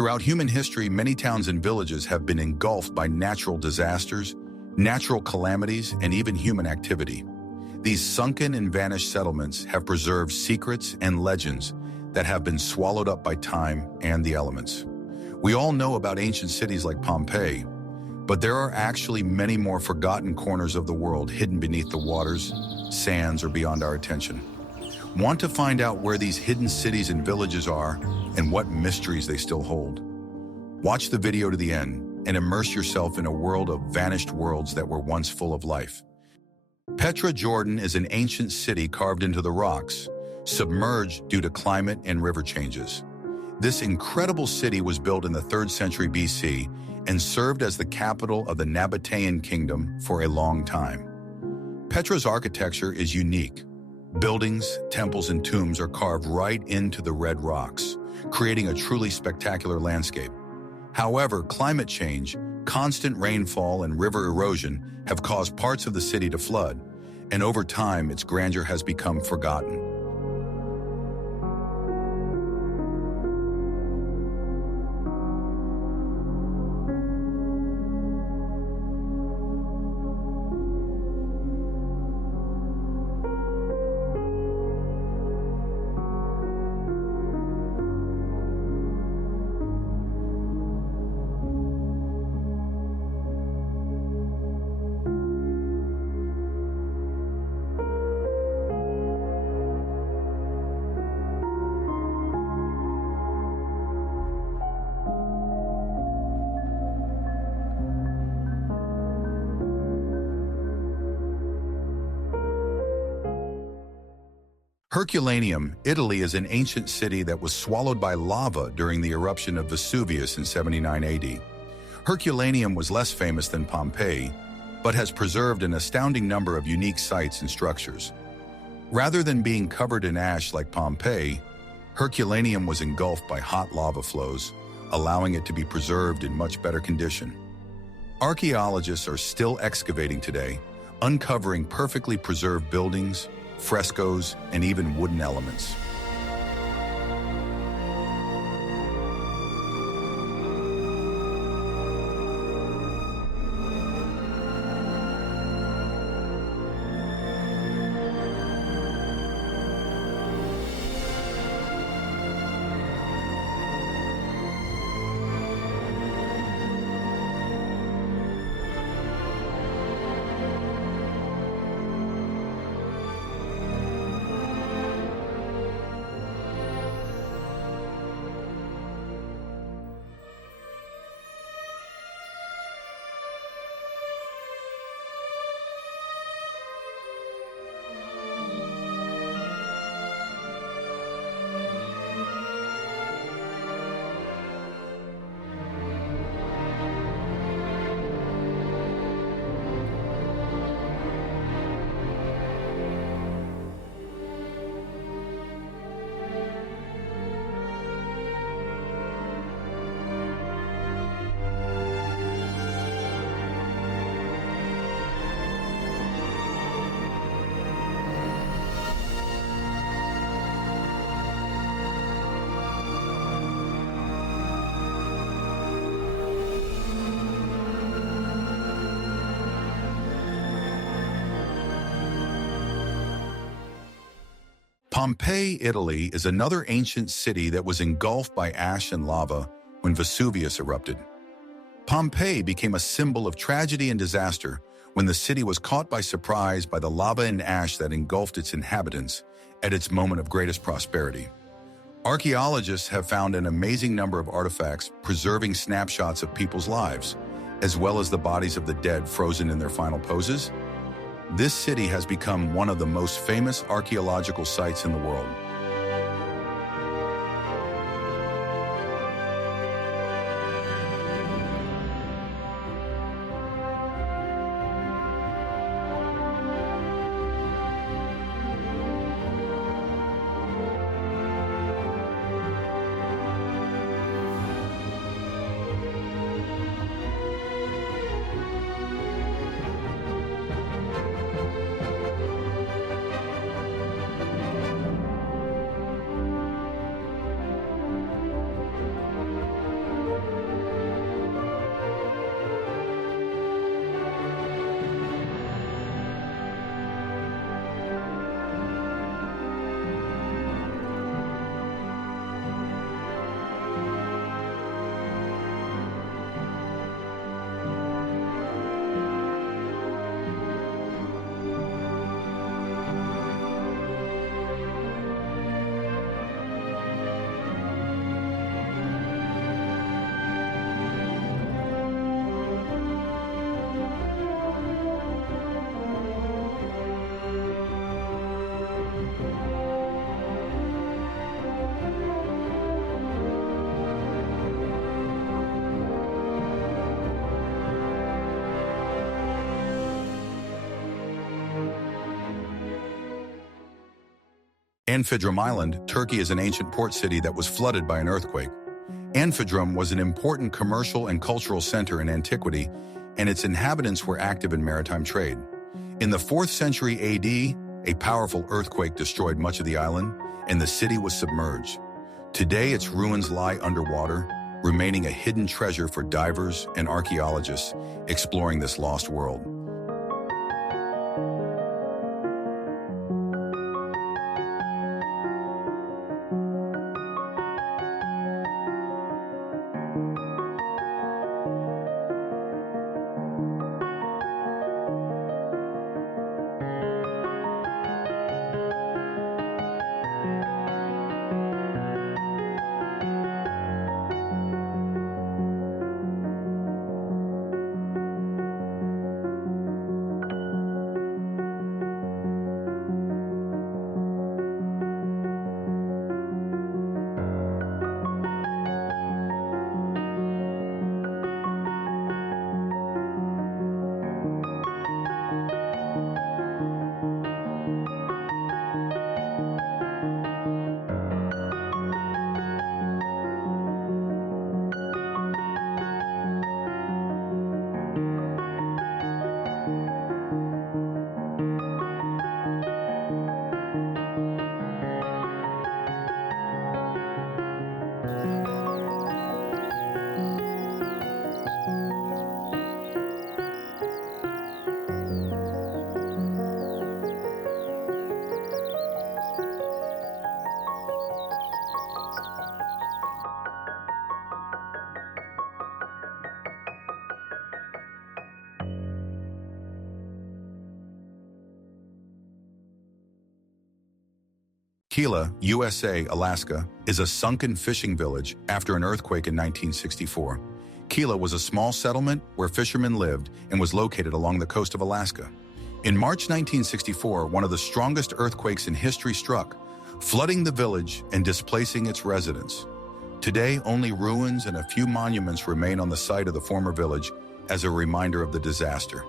Throughout human history, many towns and villages have been engulfed by natural disasters, natural calamities, and even human activity. These sunken and vanished settlements have preserved secrets and legends that have been swallowed up by time and the elements. We all know about ancient cities like Pompeii, but there are actually many more forgotten corners of the world hidden beneath the waters, sands, or beyond our attention. Want to find out where these hidden cities and villages are and what mysteries they still hold? Watch the video to the end and immerse yourself in a world of vanished worlds that were once full of life. Petra, Jordan is an ancient city carved into the rocks, submerged due to climate and river changes. This incredible city was built in the 3rd century BC and served as the capital of the Nabatean kingdom for a long time. Petra's architecture is unique. Buildings, temples, and tombs are carved right into the red rocks, creating a truly spectacular landscape. However, climate change, constant rainfall, and river erosion have caused parts of the city to flood, and over time, its grandeur has become forgotten. Herculaneum, Italy is an ancient city that was swallowed by lava during the eruption of Vesuvius in 79 AD. Herculaneum was less famous than Pompeii, but has preserved an astounding number of unique sites and structures. Rather than being covered in ash like Pompeii, Herculaneum was engulfed by hot lava flows, allowing it to be preserved in much better condition. Archaeologists are still excavating today, uncovering perfectly preserved buildings, frescoes, and even wooden elements. Pompeii, Italy is another ancient city that was engulfed by ash and lava when Vesuvius erupted. Pompeii became a symbol of tragedy and disaster when the city was caught by surprise by the lava and ash that engulfed its inhabitants at its moment of greatest prosperity. Archaeologists have found an amazing number of artifacts preserving snapshots of people's lives, as well as the bodies of the dead frozen in their final poses. This city has become one of the most famous archaeological sites in the world. Amphidrum Island, Turkey is an ancient port city that was flooded by an earthquake. Amphidrum was an important commercial and cultural center in antiquity, and its inhabitants were active in maritime trade. In the 4th century AD, a powerful earthquake destroyed much of the island, and the city was submerged. Today, its ruins lie underwater, remaining a hidden treasure for divers and archaeologists exploring this lost world. Keela, USA, Alaska, is a sunken fishing village after an earthquake in 1964. Keela was a small settlement where fishermen lived and was located along the coast of Alaska. In March 1964, one of the strongest earthquakes in history struck, flooding the village and displacing its residents. Today, only ruins and a few monuments remain on the site of the former village as a reminder of the disaster.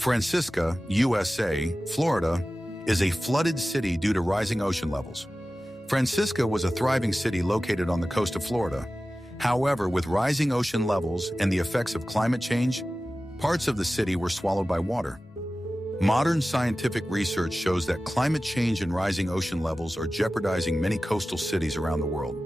Francisca, USA, Florida, is a flooded city due to rising ocean levels. Francisca was a thriving city located on the coast of Florida. However, with rising ocean levels and the effects of climate change, parts of the city were swallowed by water. Modern scientific research shows that climate change and rising ocean levels are jeopardizing many coastal cities around the world.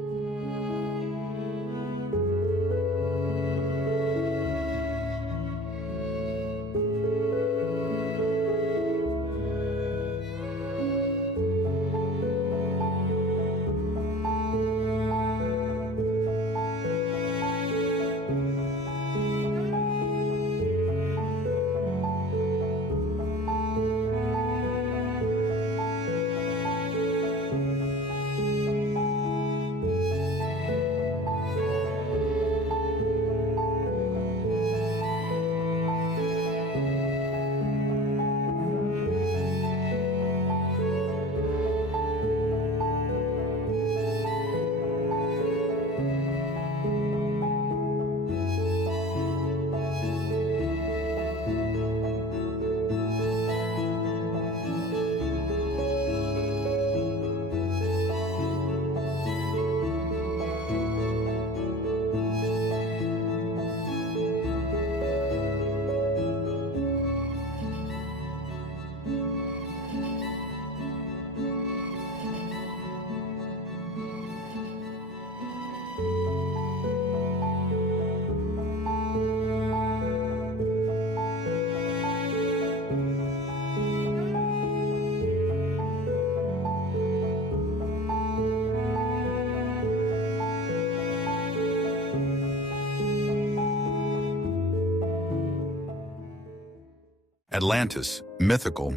Atlantis, mythical,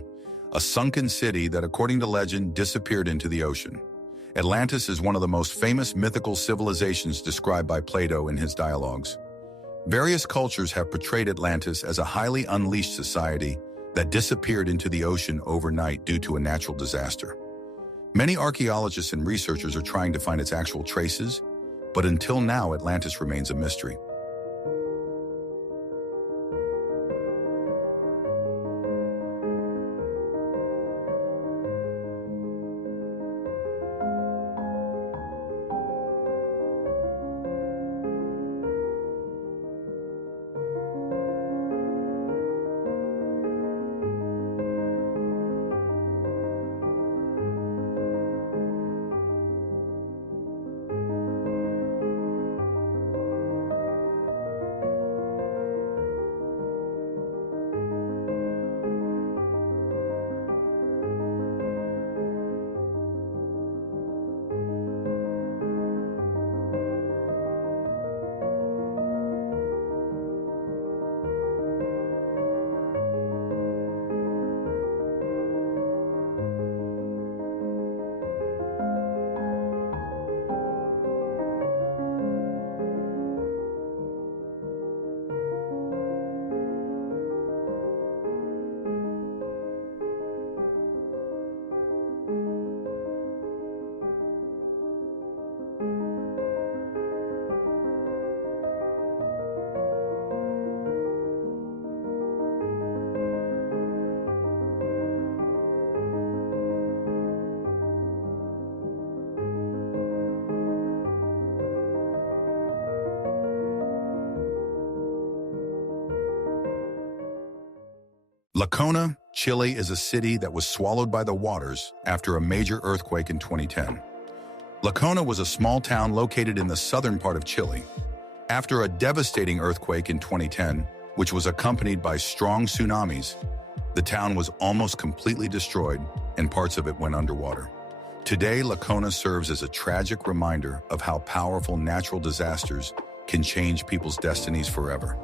a sunken city that, according to legend, disappeared into the ocean. Atlantis is one of the most famous mythical civilizations described by Plato in his dialogues. Various cultures have portrayed Atlantis as a highly unleashed society that disappeared into the ocean overnight due to a natural disaster. Many archaeologists and researchers are trying to find its actual traces, but until now, Atlantis remains a mystery. Lacona, Chile is a city that was swallowed by the waters after a major earthquake in 2010. Lacona was a small town located in the southern part of Chile. After a devastating earthquake in 2010, which was accompanied by strong tsunamis, the town was almost completely destroyed and parts of it went underwater. Today, Lacona serves as a tragic reminder of how powerful natural disasters can change people's destinies forever.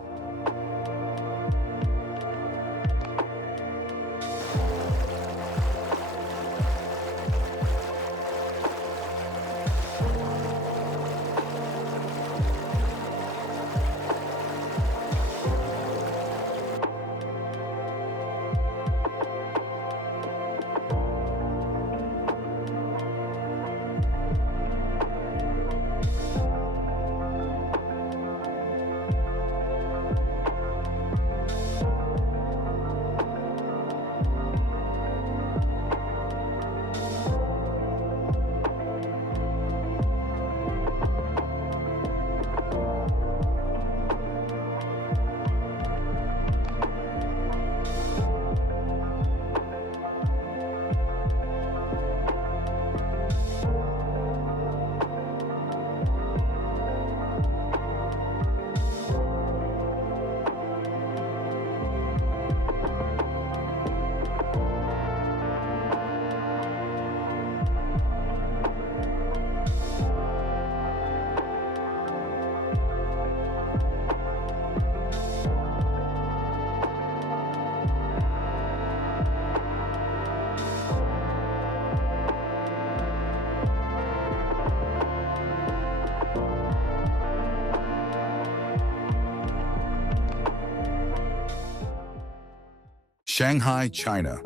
Shanghai, China.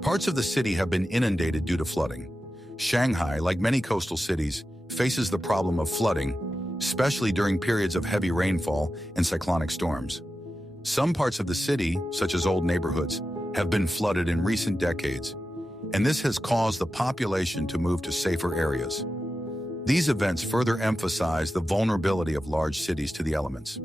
Parts of the city have been inundated due to flooding. Shanghai, like many coastal cities, faces the problem of flooding, especially during periods of heavy rainfall and cyclonic storms. Some parts of the city, such as old neighborhoods, have been flooded in recent decades, and this has caused the population to move to safer areas. These events further emphasize the vulnerability of large cities to the elements.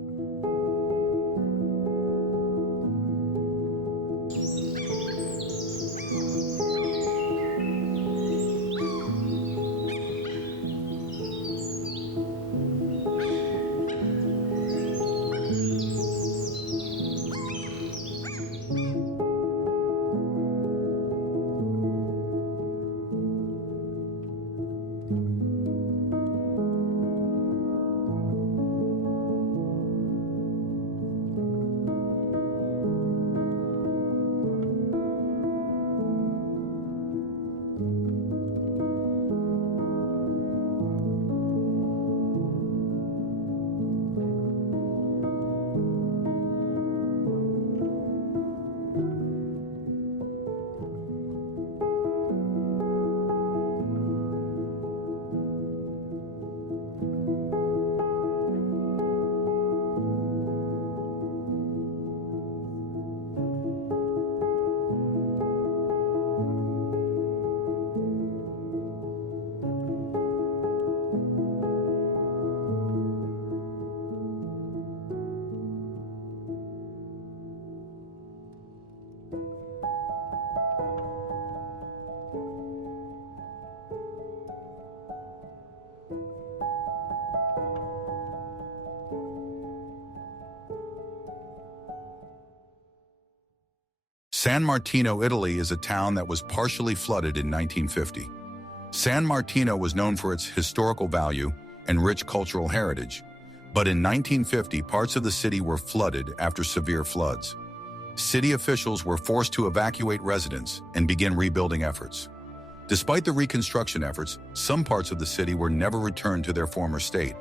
San Martino, Italy is a town that was partially flooded in 1950. San Martino was known for its historical value and rich cultural heritage, but in 1950 parts of the city were flooded after severe floods. City officials were forced to evacuate residents and begin rebuilding efforts. Despite the reconstruction efforts, some parts of the city were never returned to their former state,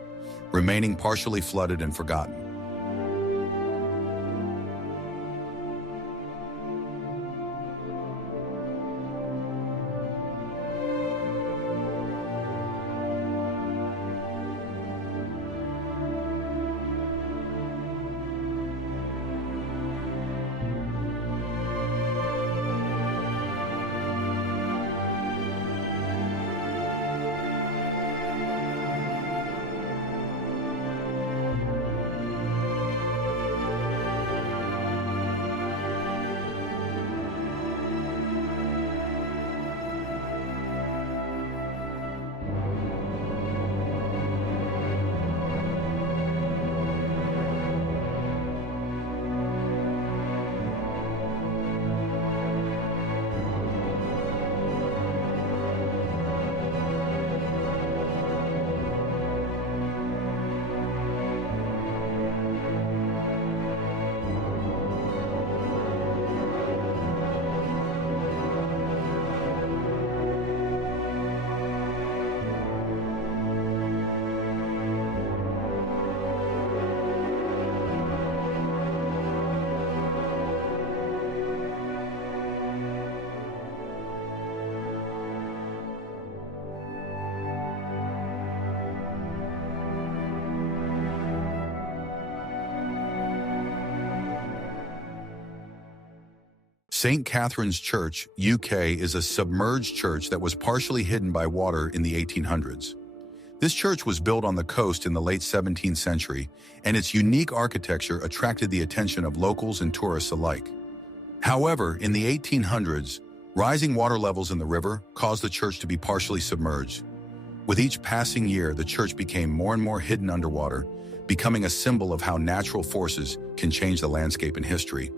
remaining partially flooded and forgotten. St. Catherine's Church, UK, is a submerged church that was partially hidden by water in the 1800s. This church was built on the coast in the late 17th century, and its unique architecture attracted the attention of locals and tourists alike. However, in the 1800s, rising water levels in the river caused the church to be partially submerged. With each passing year, the church became more and more hidden underwater, becoming a symbol of how natural forces can change the landscape in history.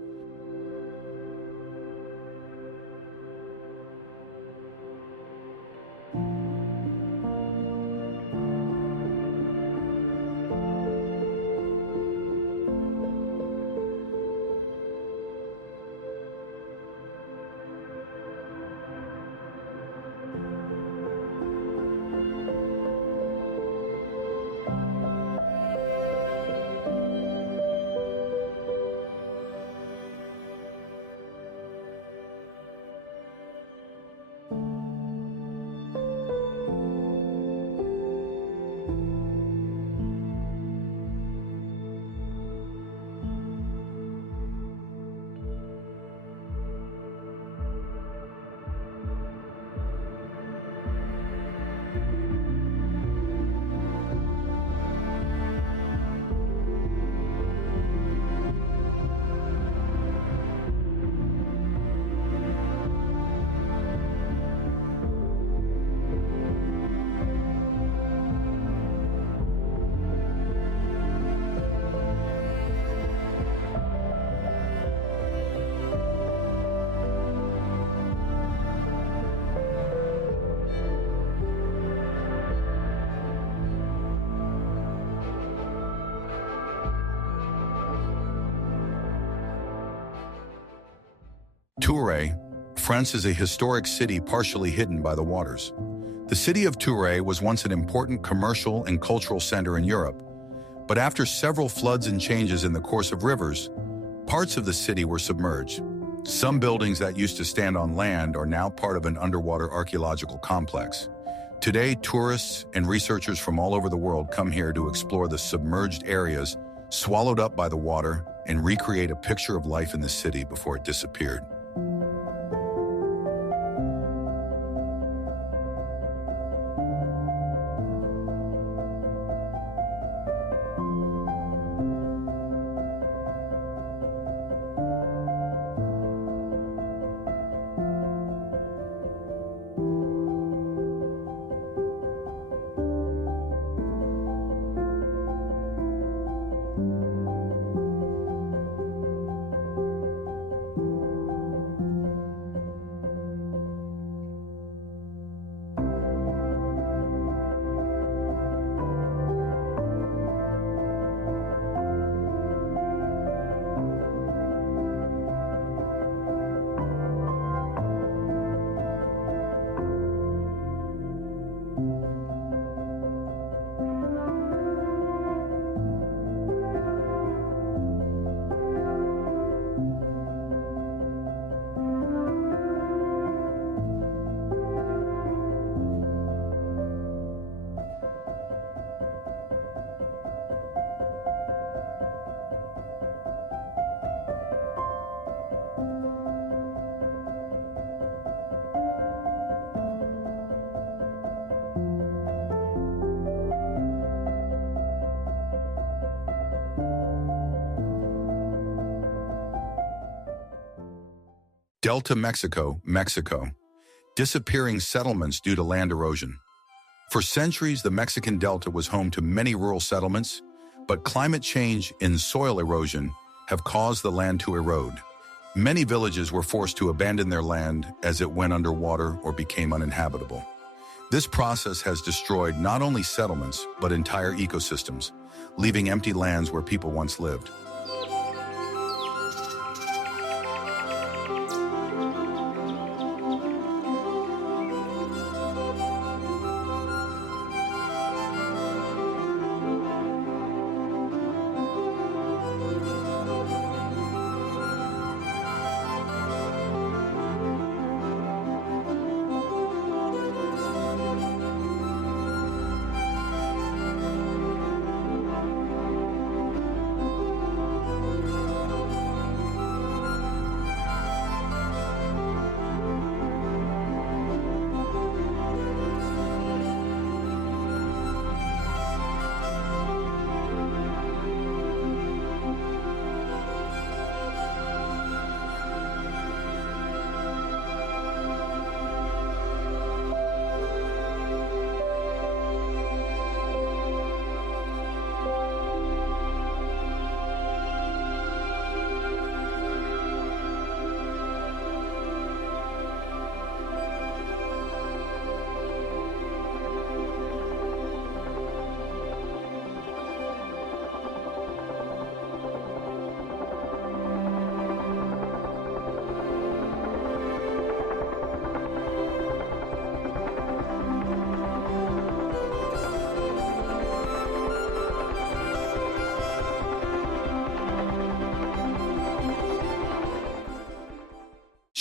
Tours, France is a historic city partially hidden by the waters. The city of Tours was once an important commercial and cultural center in Europe, but after several floods and changes in the course of rivers, parts of the city were submerged. Some buildings that used to stand on land are now part of an underwater archaeological complex. Today, tourists and researchers from all over the world come here to explore the submerged areas swallowed up by the water and recreate a picture of life in the city before it disappeared. Delta Mexico, Mexico. Disappearing settlements due to land erosion. For centuries, the Mexican Delta was home to many rural settlements, but climate change and soil erosion have caused the land to erode. Many villages were forced to abandon their land as it went underwater or became uninhabitable. This process has destroyed not only settlements, but entire ecosystems, leaving empty lands where people once lived.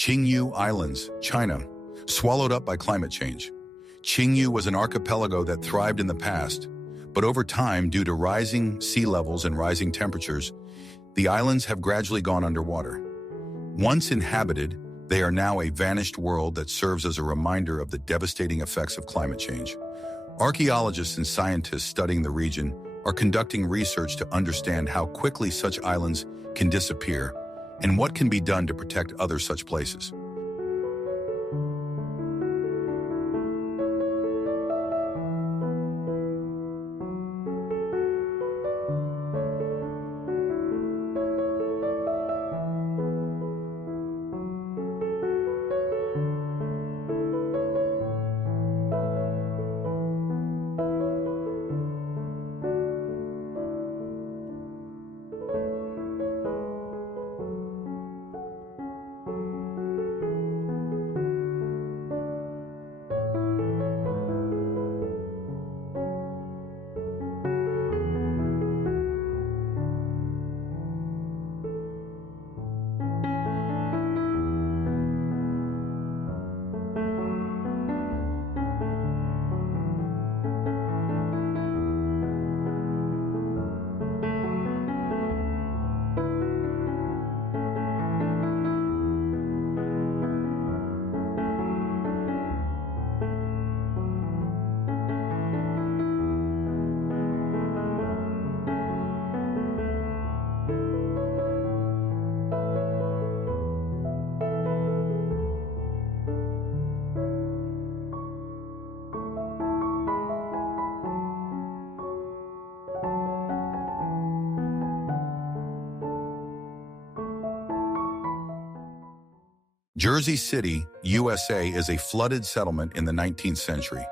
Qingyu Islands, China, swallowed up by climate change. Qingyu was an archipelago that thrived in the past, but over time, due to rising sea levels and rising temperatures, the islands have gradually gone underwater. Once inhabited, they are now a vanished world that serves as a reminder of the devastating effects of climate change. Archaeologists and scientists studying the region are conducting research to understand how quickly such islands can disappear and what can be done to protect other such places. Jersey City, USA is a flooded settlement in the 19th century.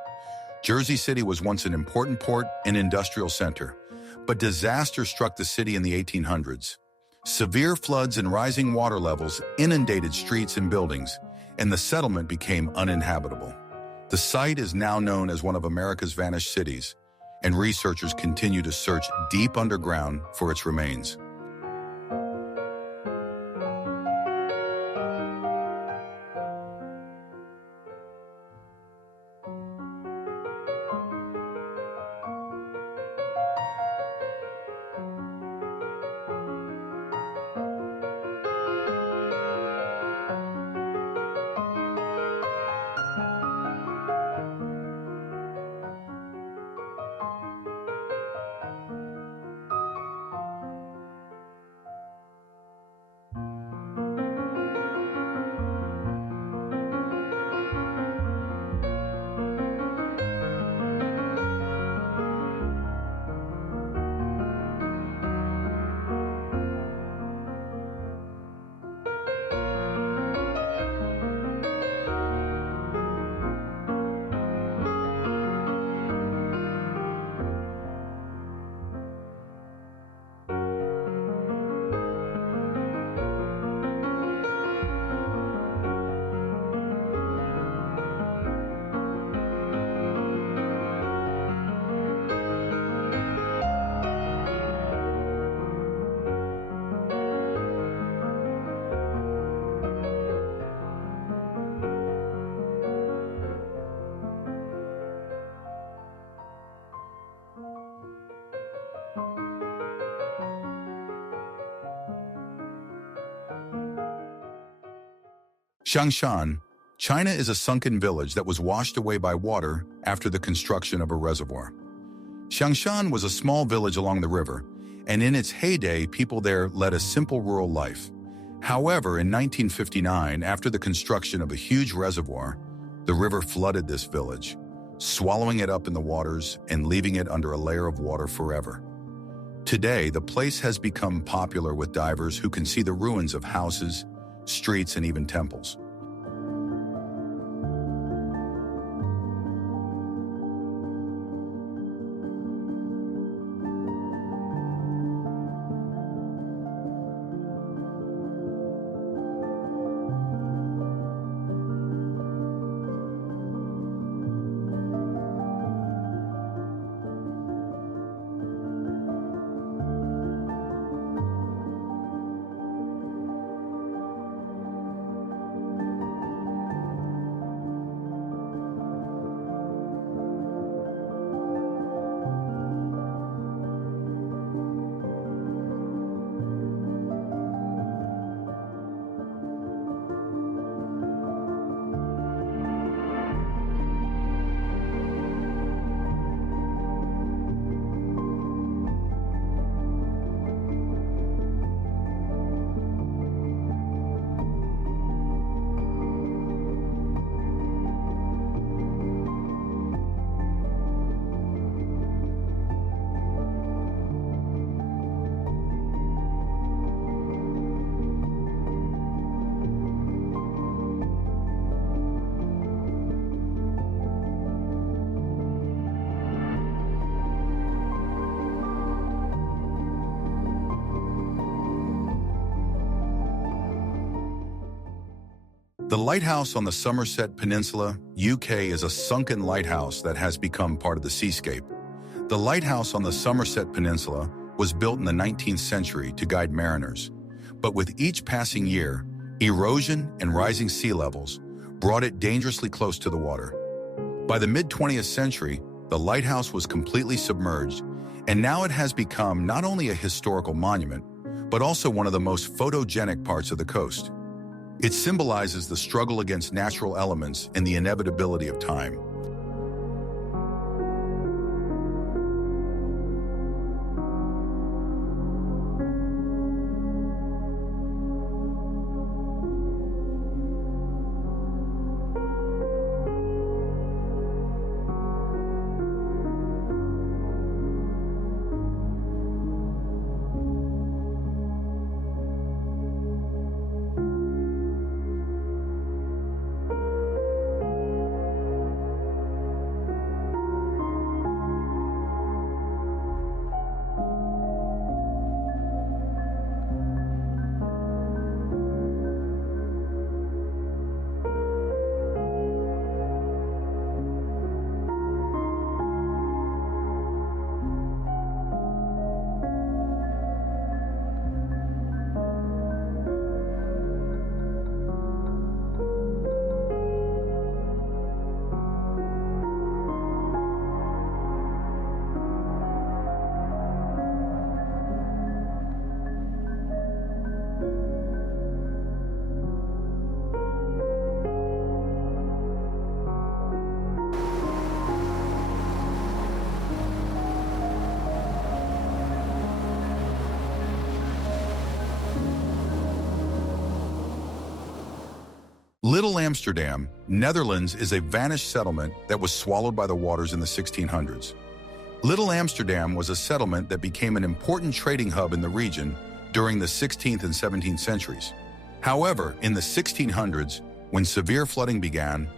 Jersey City was once an important port and industrial center, but disaster struck the city in the 1800s. Severe floods and rising water levels inundated streets and buildings, and the settlement became uninhabitable. The site is now known as one of America's vanished cities, and researchers continue to search deep underground for its remains. Shangshan, China is a sunken village that was washed away by water after the construction of a reservoir. Shangshan was a small village along the river, and in its heyday, people there led a simple rural life. However, in 1959, after the construction of a huge reservoir, the river flooded this village, swallowing it up in the waters and leaving it under a layer of water forever. Today, the place has become popular with divers who can see the ruins of houses, streets, and even temples. The lighthouse on the Somerset Peninsula, UK, is a sunken lighthouse that has become part of the seascape. The lighthouse on the Somerset Peninsula was built in the 19th century to guide mariners, but with each passing year, erosion and rising sea levels brought it dangerously close to the water. By the mid-20th century, the lighthouse was completely submerged, and now it has become not only a historical monument, but also one of the most photogenic parts of the coast. It symbolizes the struggle against natural elements and the inevitability of time. Little Amsterdam, Netherlands, is a vanished settlement that was swallowed by the waters in the 1600s. Little Amsterdam was a settlement that became an important trading hub in the region during the 16th and 17th centuries. However, in the 1600s, when severe flooding began,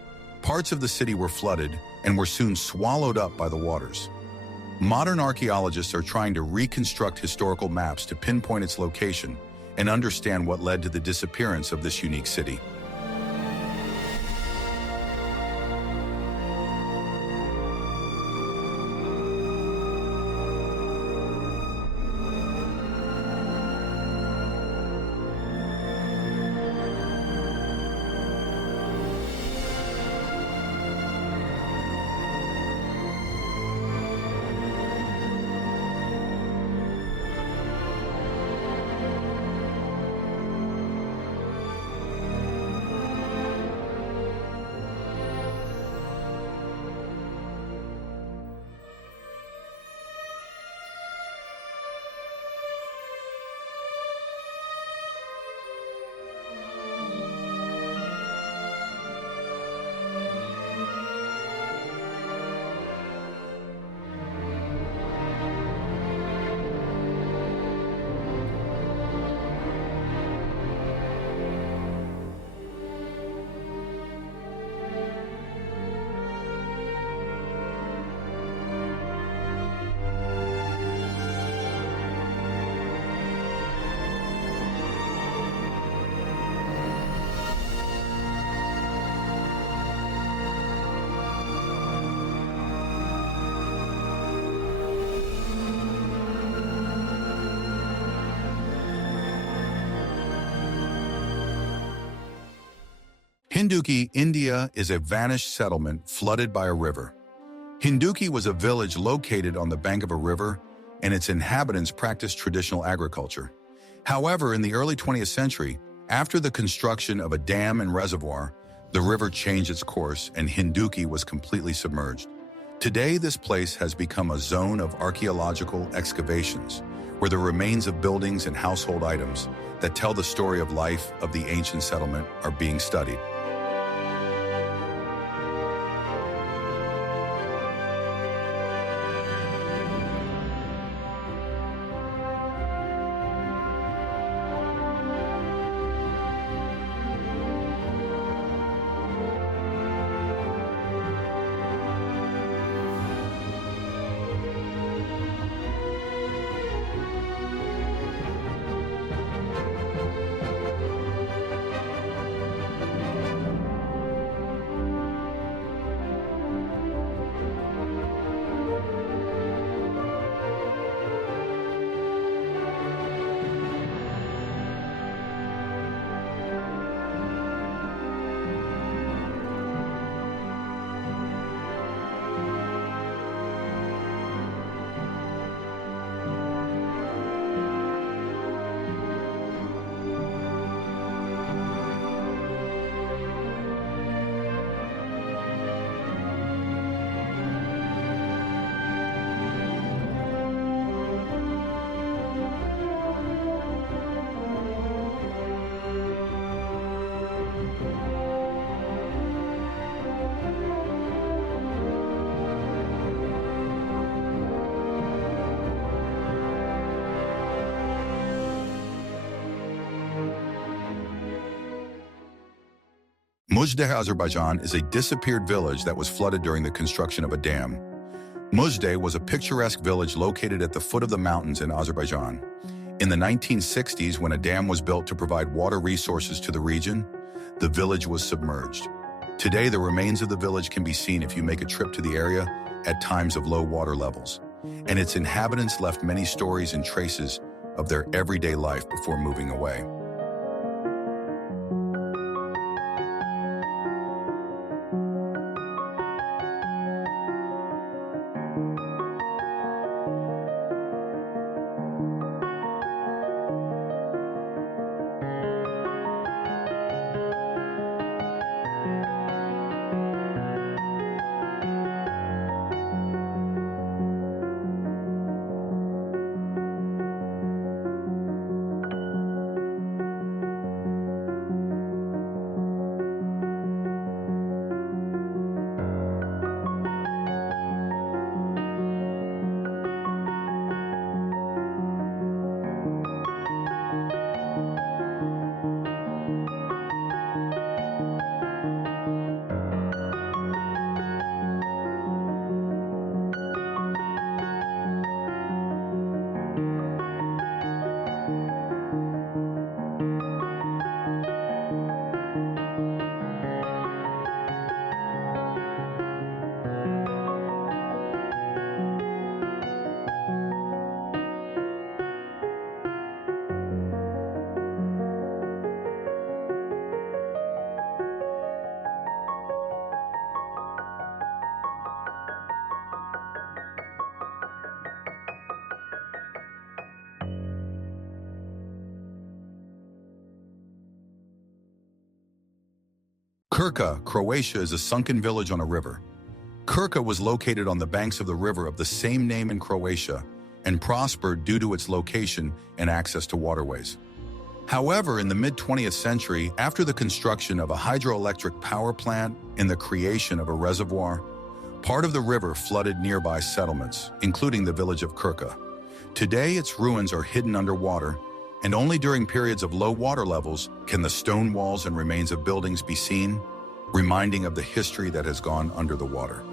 parts of the city were flooded and were soon swallowed up by the waters. Modern archaeologists are trying to reconstruct historical maps to pinpoint its location and understand what led to the disappearance of this unique city. Hinduki, India is a vanished settlement flooded by a river. Hinduki was a village located on the bank of a river, and its inhabitants practiced traditional agriculture. However, in the early 20th century, after the construction of a dam and reservoir, the river changed its course and Hinduki was completely submerged. Today, this place has become a zone of archaeological excavations, where the remains of buildings and household items that tell the story of life of the ancient settlement are being studied. Muzday, Azerbaijan is a disappeared village that was flooded during the construction of a dam. Muzday was a picturesque village located at the foot of the mountains in Azerbaijan. In the 1960s, when a dam was built to provide water resources to the region, the village was submerged. Today, the remains of the village can be seen if you make a trip to the area at times of low water levels, and its inhabitants left many stories and traces of their everyday life before moving away. Krka, Croatia is a sunken village on a river. Krka was located on the banks of the river of the same name in Croatia and prospered due to its location and access to waterways. However, in the mid-20th century, after the construction of a hydroelectric power plant and the creation of a reservoir, part of the river flooded nearby settlements, including the village of Krka. Today, its ruins are hidden underwater, and only during periods of low water levels can the stone walls and remains of buildings be seen, reminding of the history that has gone under the water.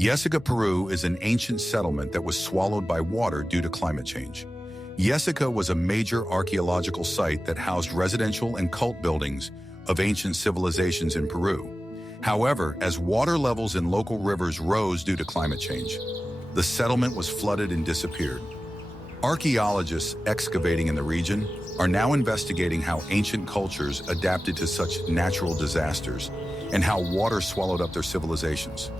Yesica, Peru is an ancient settlement that was swallowed by water due to climate change. Yesica was a major archaeological site that housed residential and cult buildings of ancient civilizations in Peru. However, as water levels in local rivers rose due to climate change, the settlement was flooded and disappeared. Archaeologists excavating in the region are now investigating how ancient cultures adapted to such natural disasters and how water swallowed up their civilizations.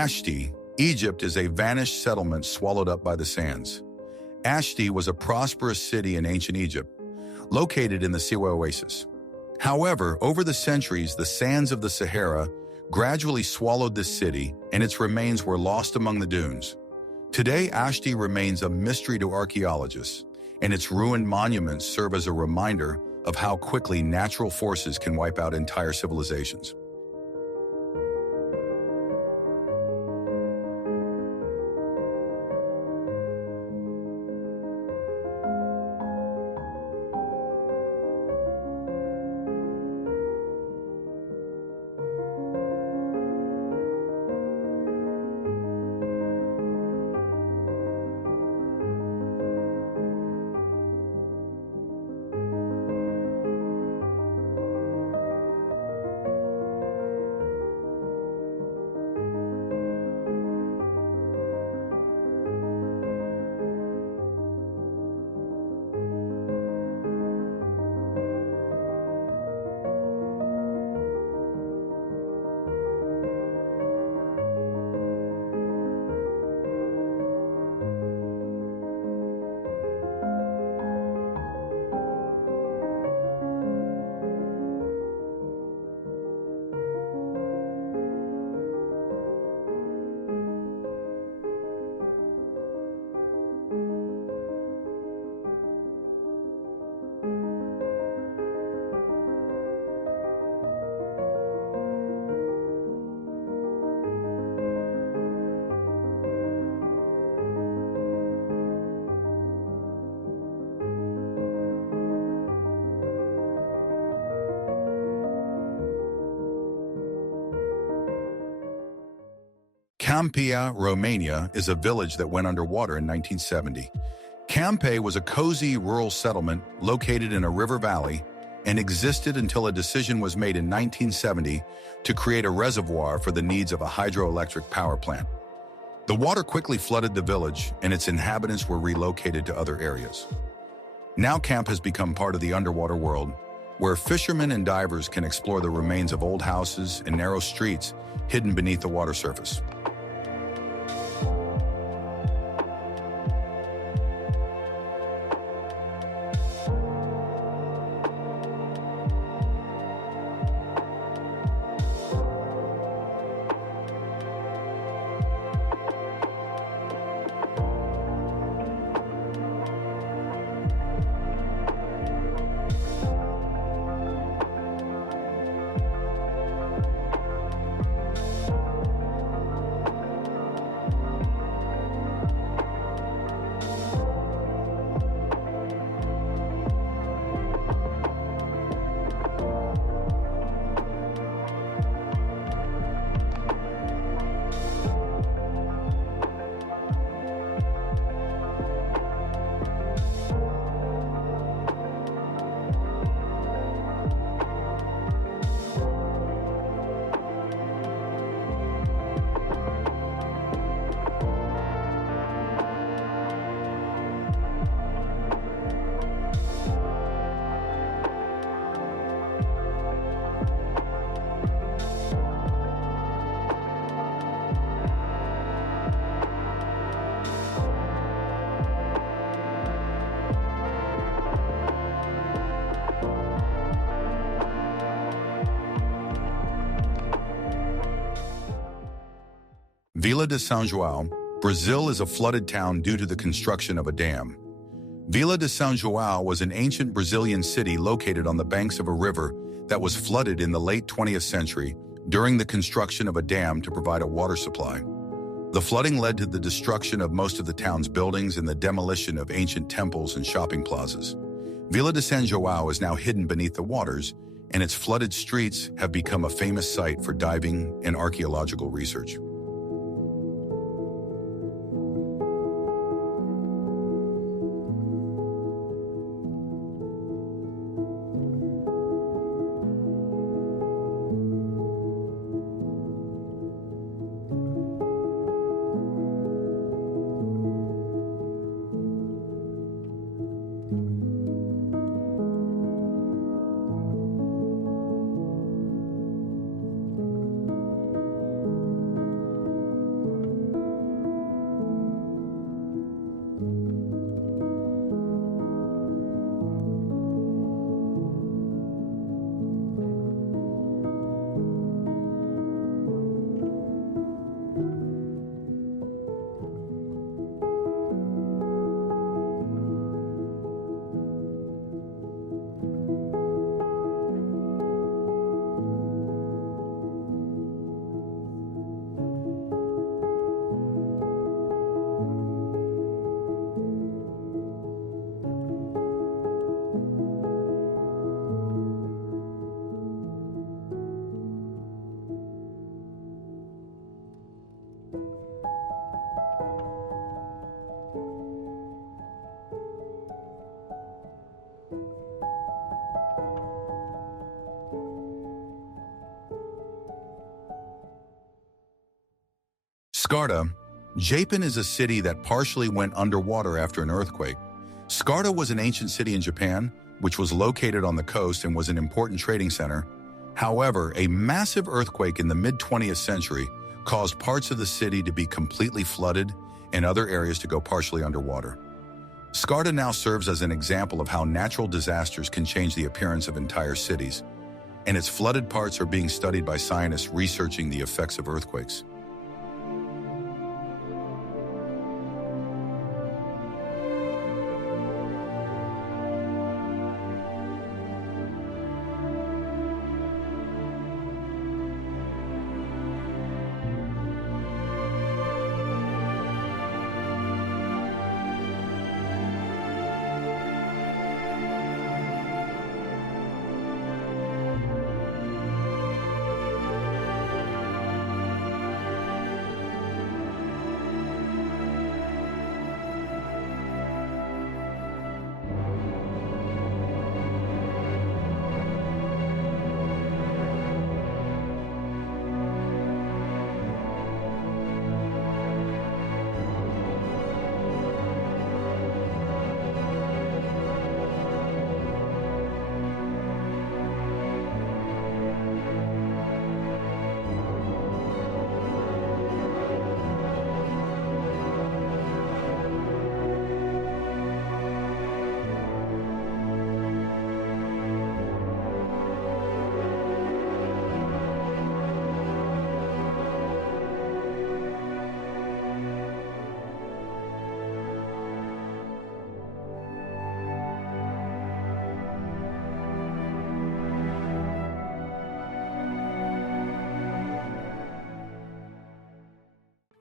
Ashti, Egypt is a vanished settlement swallowed up by the sands. Ashti was a prosperous city in ancient Egypt, located in the Siwa oasis. However, over the centuries, the sands of the Sahara gradually swallowed this city, and its remains were lost among the dunes. Today, Ashti remains a mystery to archaeologists, and its ruined monuments serve as a reminder of how quickly natural forces can wipe out entire civilizations. Câmpia, Romania, is a village that went underwater in 1970. Campe was a cozy rural settlement located in a river valley and existed until a decision was made in 1970 to create a reservoir for the needs of a hydroelectric power plant. The water quickly flooded the village, and its inhabitants were relocated to other areas. Now Camp has become part of the underwater world, where fishermen and divers can explore the remains of old houses and narrow streets hidden beneath the water surface. Vila de São João, Brazil is a flooded town due to the construction of a dam. Vila de São João was an ancient Brazilian city located on the banks of a river that was flooded in the late 20th century during the construction of a dam to provide a water supply. The flooding led to the destruction of most of the town's buildings and the demolition of ancient temples and shopping plazas. Vila de São João is now hidden beneath the waters, and its flooded streets have become a famous site for diving and archaeological research. Skarta. Japan is a city that partially went underwater after an earthquake. Skarta was an ancient city in Japan, which was located on the coast and was an important trading center. However, a massive earthquake in the mid-20th century caused parts of the city to be completely flooded and other areas to go partially underwater. Skarta now serves as an example of how natural disasters can change the appearance of entire cities, and its flooded parts are being studied by scientists researching the effects of earthquakes.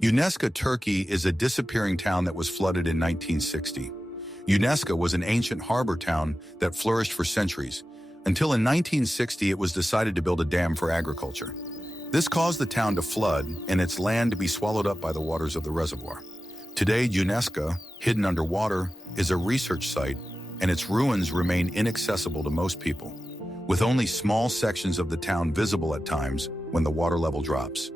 UNESCO Turkey is a disappearing town that was flooded in 1960. UNESCO was an ancient harbor town that flourished for centuries, until in 1960 it was decided to build a dam for agriculture. This caused the town to flood and its land to be swallowed up by the waters of the reservoir. Today, UNESCO, hidden underwater, is a research site, and its ruins remain inaccessible to most people, with only small sections of the town visible at times when the water level drops.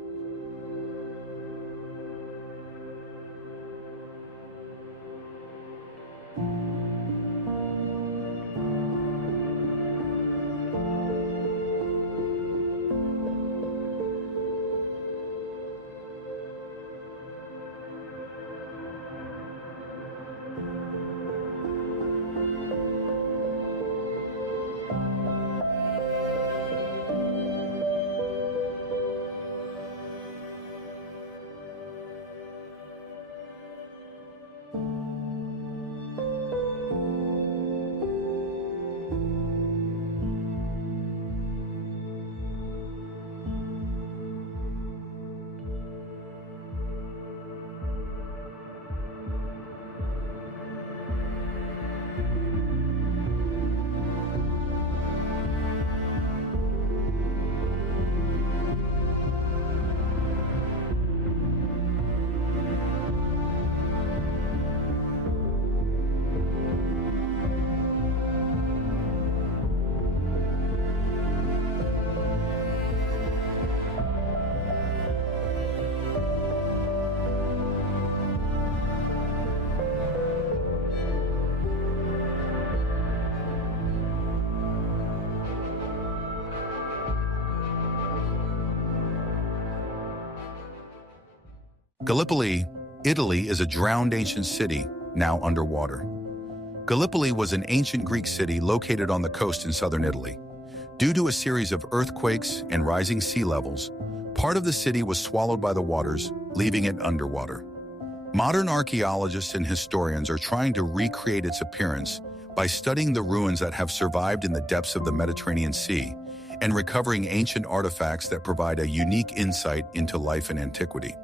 Gallipoli, Italy is a drowned ancient city, now underwater. Gallipoli was an ancient Greek city located on the coast in southern Italy. Due to a series of earthquakes and rising sea levels, part of the city was swallowed by the waters, leaving it underwater. Modern archaeologists and historians are trying to recreate its appearance by studying the ruins that have survived in the depths of the Mediterranean Sea and recovering ancient artifacts that provide a unique insight into life in antiquity.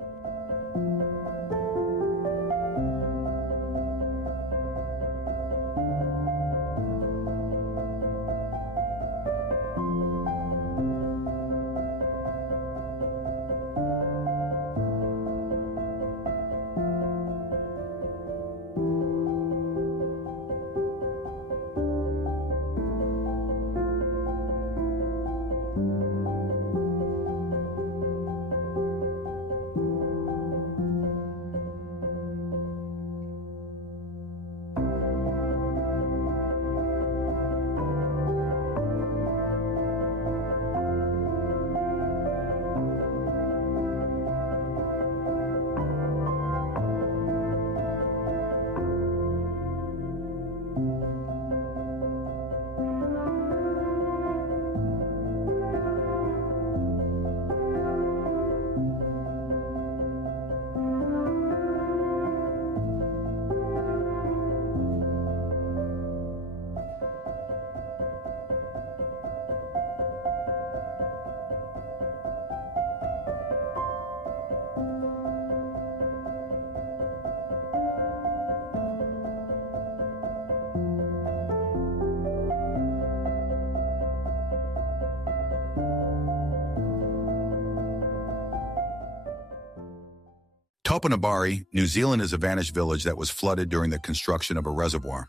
Topinabari, New Zealand is a vanished village that was flooded during the construction of a reservoir.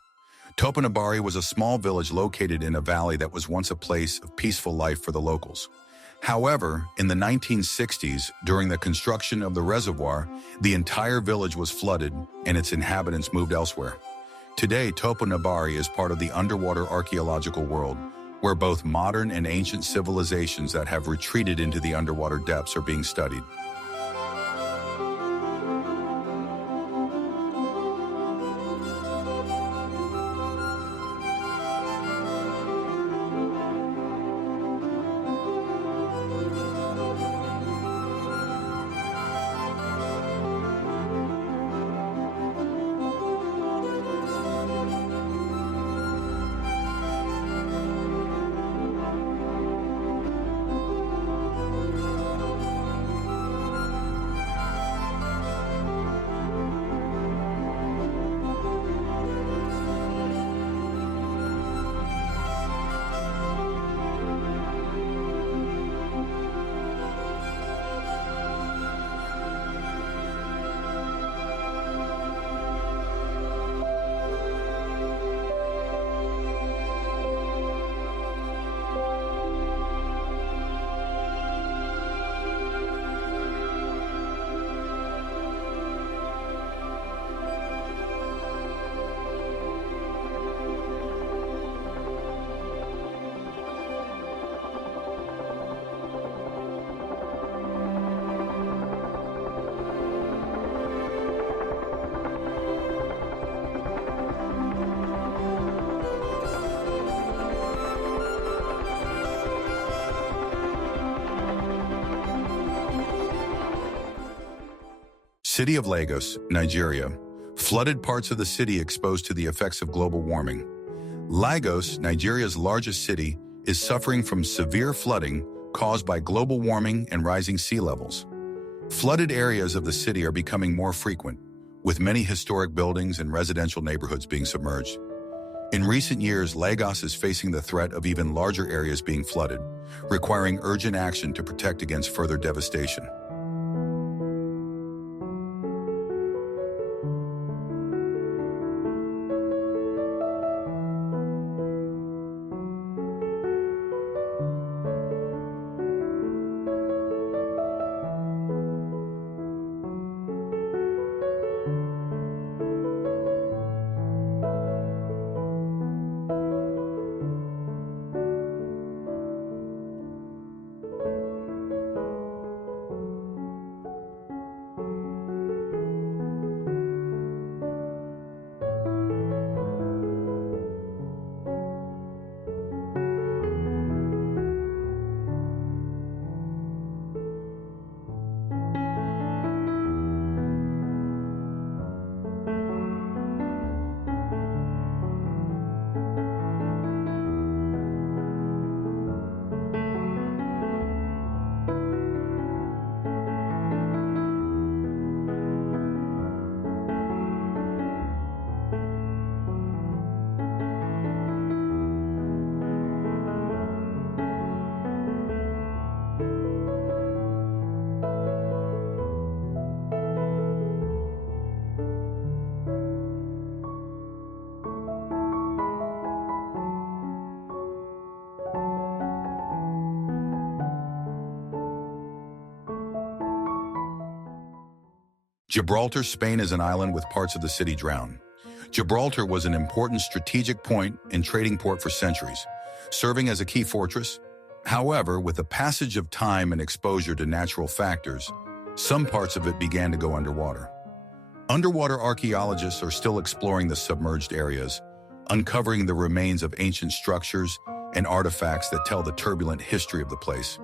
Topinabari was a small village located in a valley that was once a place of peaceful life for the locals. However, in the 1960s, during the construction of the reservoir, the entire village was flooded and its inhabitants moved elsewhere. Today, Topinabari is part of the underwater archaeological world, where both modern and ancient civilizations that have retreated into the underwater depths are being studied. City of Lagos, Nigeria. Flooded parts of the city exposed to the effects of global warming. Lagos, Nigeria's largest city, is suffering from severe flooding caused by global warming and rising sea levels. Flooded areas of the city are becoming more frequent, with many historic buildings and residential neighborhoods being submerged. In recent years, Lagos is facing the threat of even larger areas being flooded, requiring urgent action to protect against further devastation. Gibraltar, Spain is an island with parts of the city drowned. Gibraltar was an important strategic point and trading port for centuries, serving as a key fortress. However, with the passage of time and exposure to natural factors, some parts of it began to go underwater. Underwater archaeologists are still exploring the submerged areas, uncovering the remains of ancient structures and artifacts that tell the turbulent history of the place.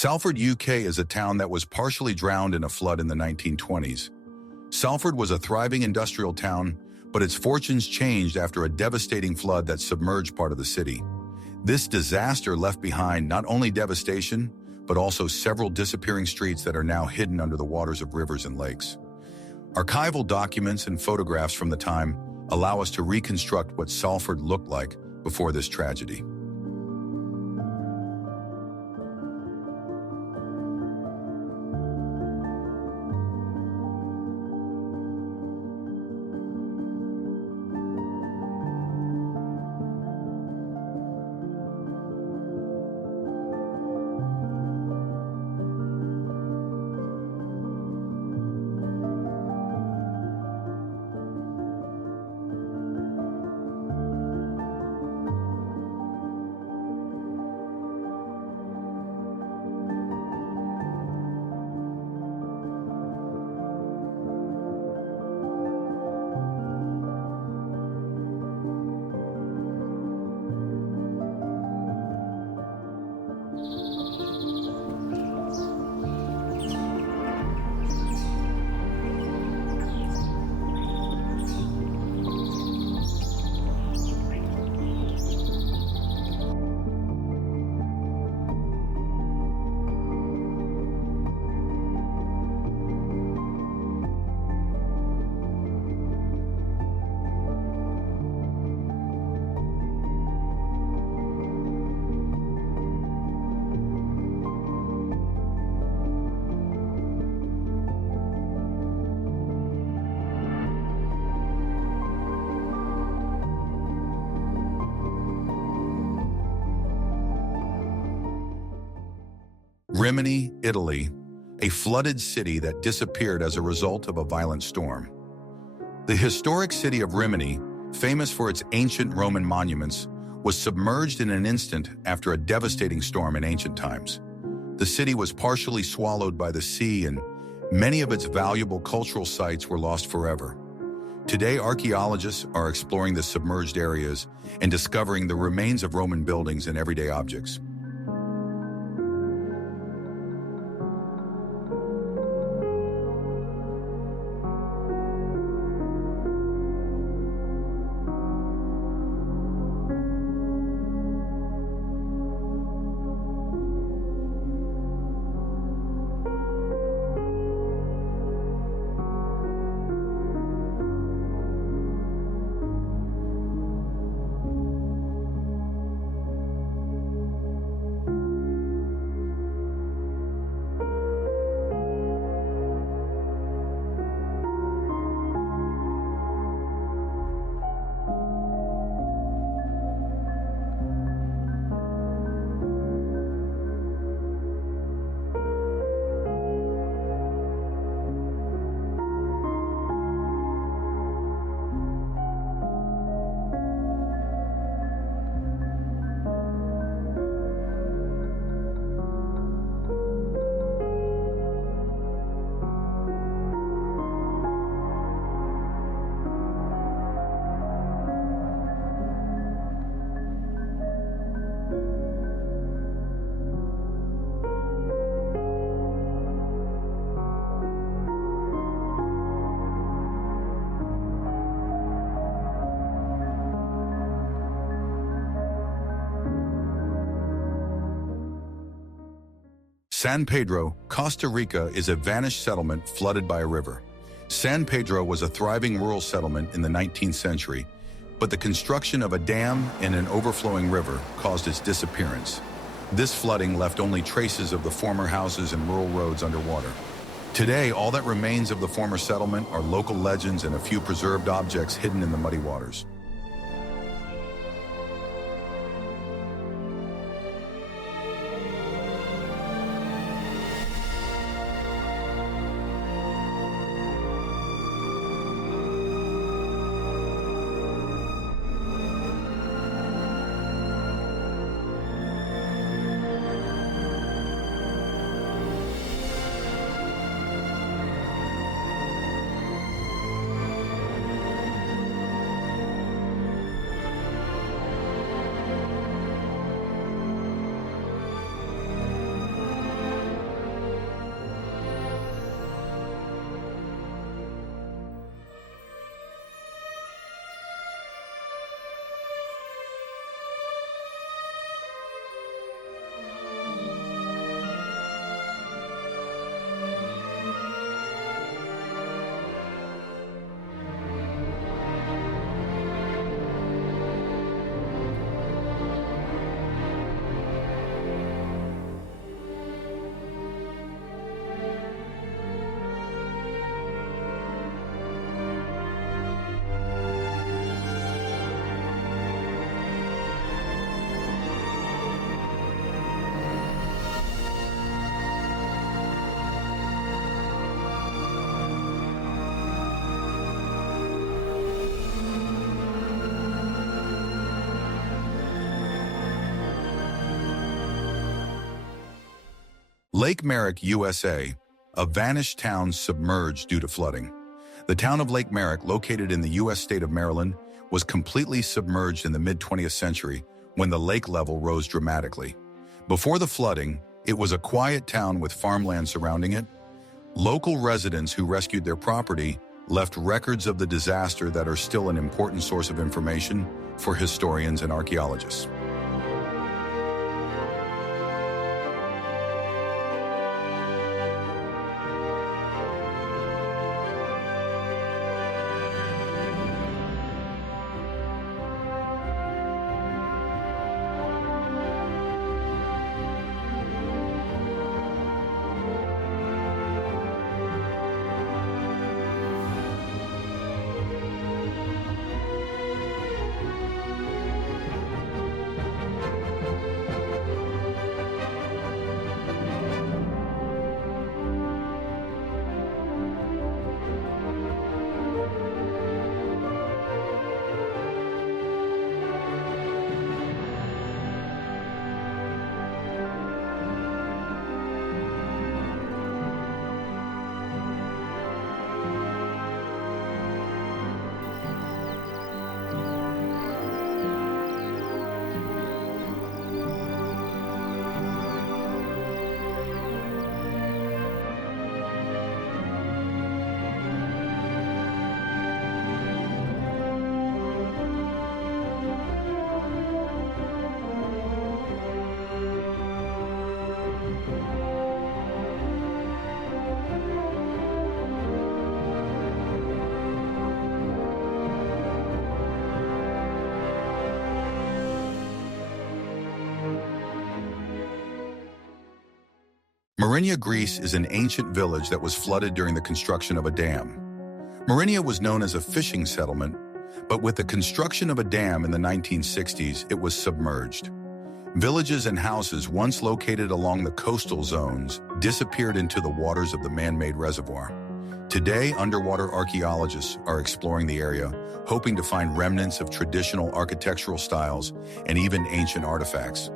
Salford, UK is a town that was partially drowned in a flood in the 1920s. Salford was a thriving industrial town, but its fortunes changed after a devastating flood that submerged part of the city. This disaster left behind not only devastation, but also several disappearing streets that are now hidden under the waters of rivers and lakes. Archival documents and photographs from the time allow us to reconstruct what Salford looked like before this tragedy. Rimini, Italy, a flooded city that disappeared as a result of a violent storm. The historic city of Rimini, famous for its ancient Roman monuments, was submerged in an instant after a devastating storm in ancient times. The city was partially swallowed by the sea, and many of its valuable cultural sites were lost forever. Today, archaeologists are exploring the submerged areas and discovering the remains of Roman buildings and everyday objects. San Pedro, Costa Rica is a vanished settlement flooded by a river. San Pedro was a thriving rural settlement in the 19th century, but the construction of a dam and an overflowing river caused its disappearance. This flooding left only traces of the former houses and rural roads underwater. Today, all that remains of the former settlement are local legends and a few preserved objects hidden in the muddy waters. Lake Merrick, USA, a vanished town submerged due to flooding. The town of Lake Merrick, located in the U.S. state of Maryland, was completely submerged in the mid-20th century when the lake level rose dramatically. Before the flooding, it was a quiet town with farmland surrounding it. Local residents who rescued their property left records of the disaster that are still an important source of information for historians and archaeologists. Marinia, Greece is an ancient village that was flooded during the construction of a dam. Marinia was known as a fishing settlement, but with the construction of a dam in the 1960s, it was submerged. Villages and houses once located along the coastal zones disappeared into the waters of the man-made reservoir. Today, underwater archaeologists are exploring the area, hoping to find remnants of traditional architectural styles and even ancient artifacts.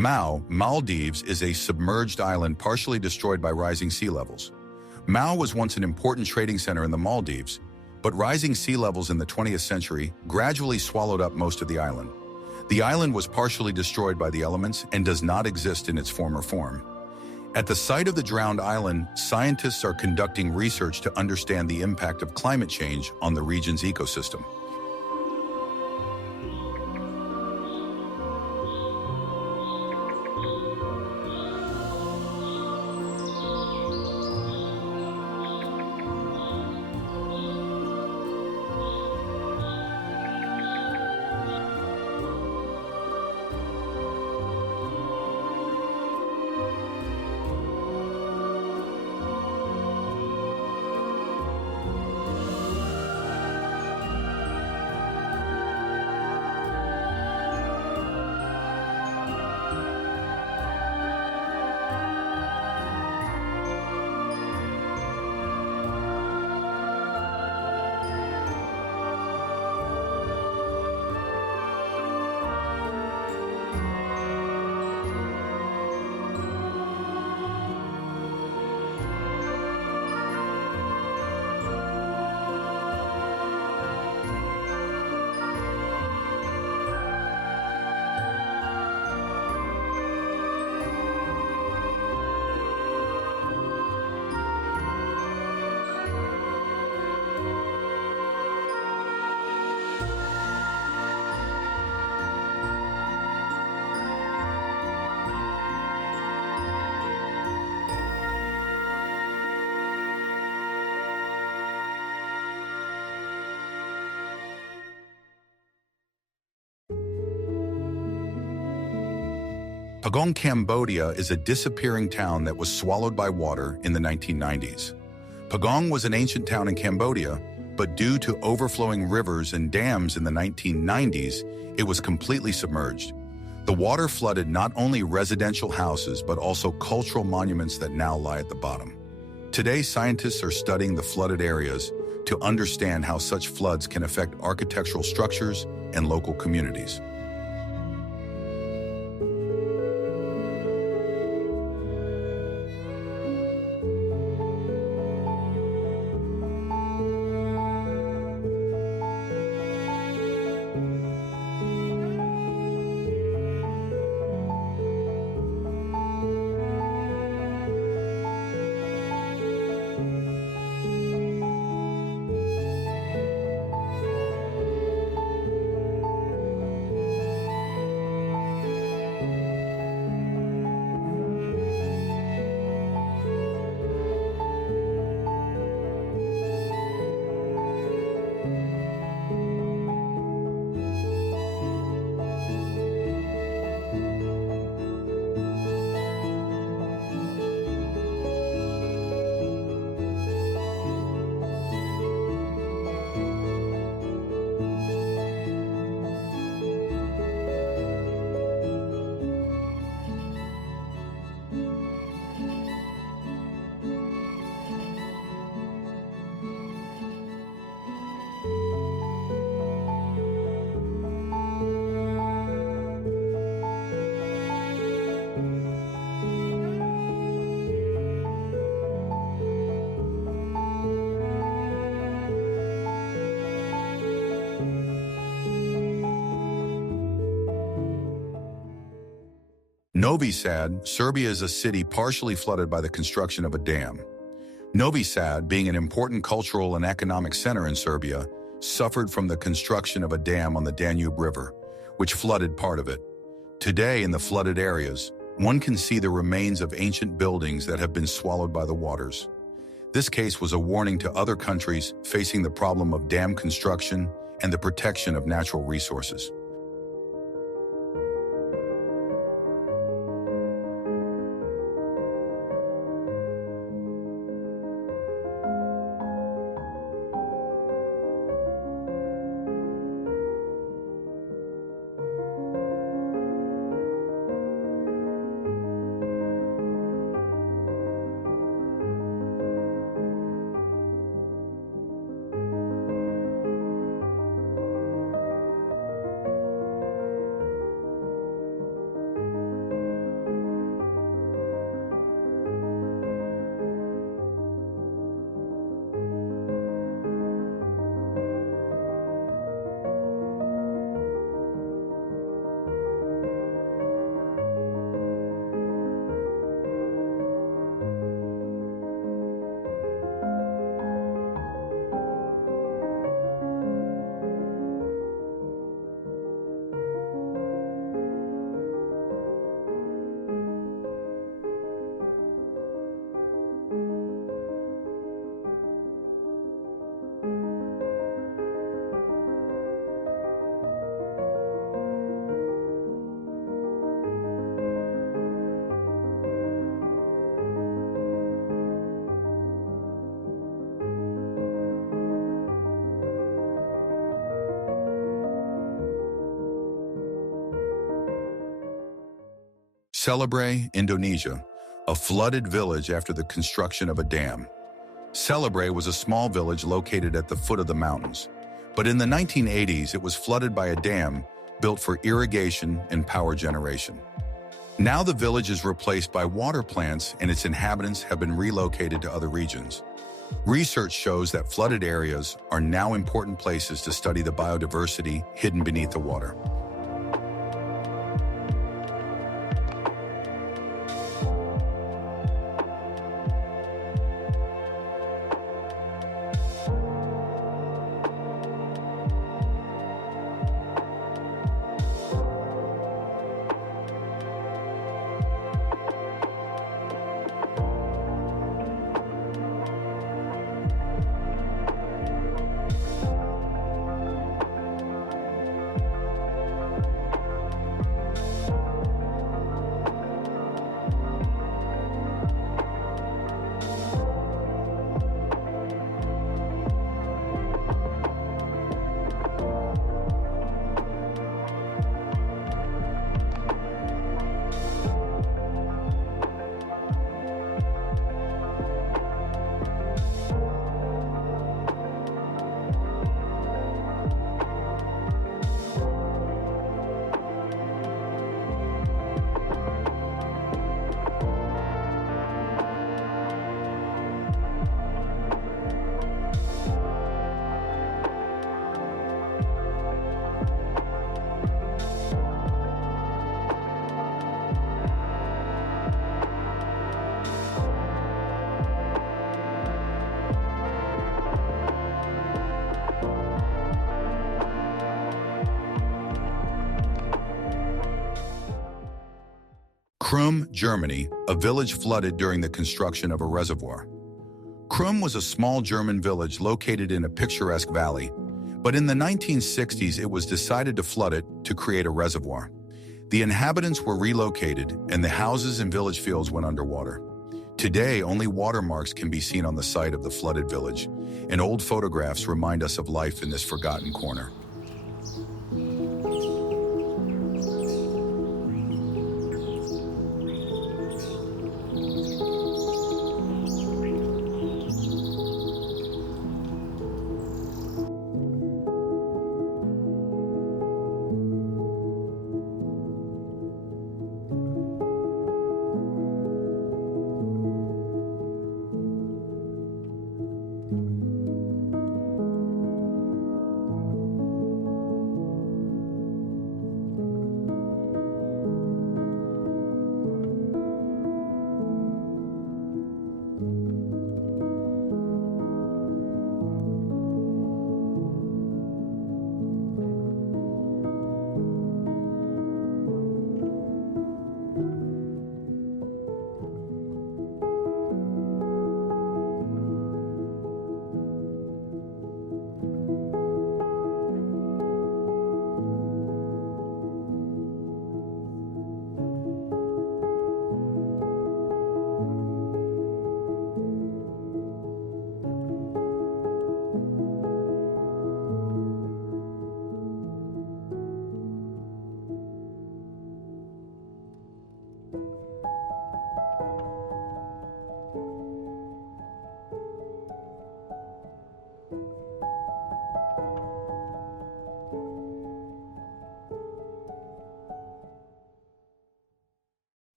Maldives is a submerged island partially destroyed by rising sea levels. Mau was once an important trading center in the Maldives, but rising sea levels in the 20th century gradually swallowed up most of the island. The island was partially destroyed by the elements and does not exist in its former form. At the site of the drowned island, scientists are conducting research to understand the impact of climate change on the region's ecosystem. Pagong, Cambodia is a disappearing town that was swallowed by water in the 1990s. Pagong was an ancient town in Cambodia, but due to overflowing rivers and dams in the 1990s, it was completely submerged. The water flooded not only residential houses, but also cultural monuments that now lie at the bottom. Today, scientists are studying the flooded areas to understand how such floods can affect architectural structures and local communities. Novi Sad, Serbia is a city partially flooded by the construction of a dam. Novi Sad, being an important cultural and economic center in Serbia, suffered from the construction of a dam on the Danube River, which flooded part of it. Today, in the flooded areas, one can see the remains of ancient buildings that have been swallowed by the waters. This case was a warning to other countries facing the problem of dam construction and the protection of natural resources. Celebre, Indonesia, a flooded village after the construction of a dam. Celebre was a small village located at the foot of the mountains, but in the 1980s it was flooded by a dam built for irrigation and power generation. Now the village is replaced by water plants and its inhabitants have been relocated to other regions. Research shows that flooded areas are now important places to study the biodiversity hidden beneath the water. Krum, Germany, a village flooded during the construction of a reservoir. Krum was a small German village located in a picturesque valley, but in the 1960s it was decided to flood it to create a reservoir. The inhabitants were relocated and the houses and village fields went underwater. Today, only watermarks can be seen on the site of the flooded village, and old photographs remind us of life in this forgotten corner.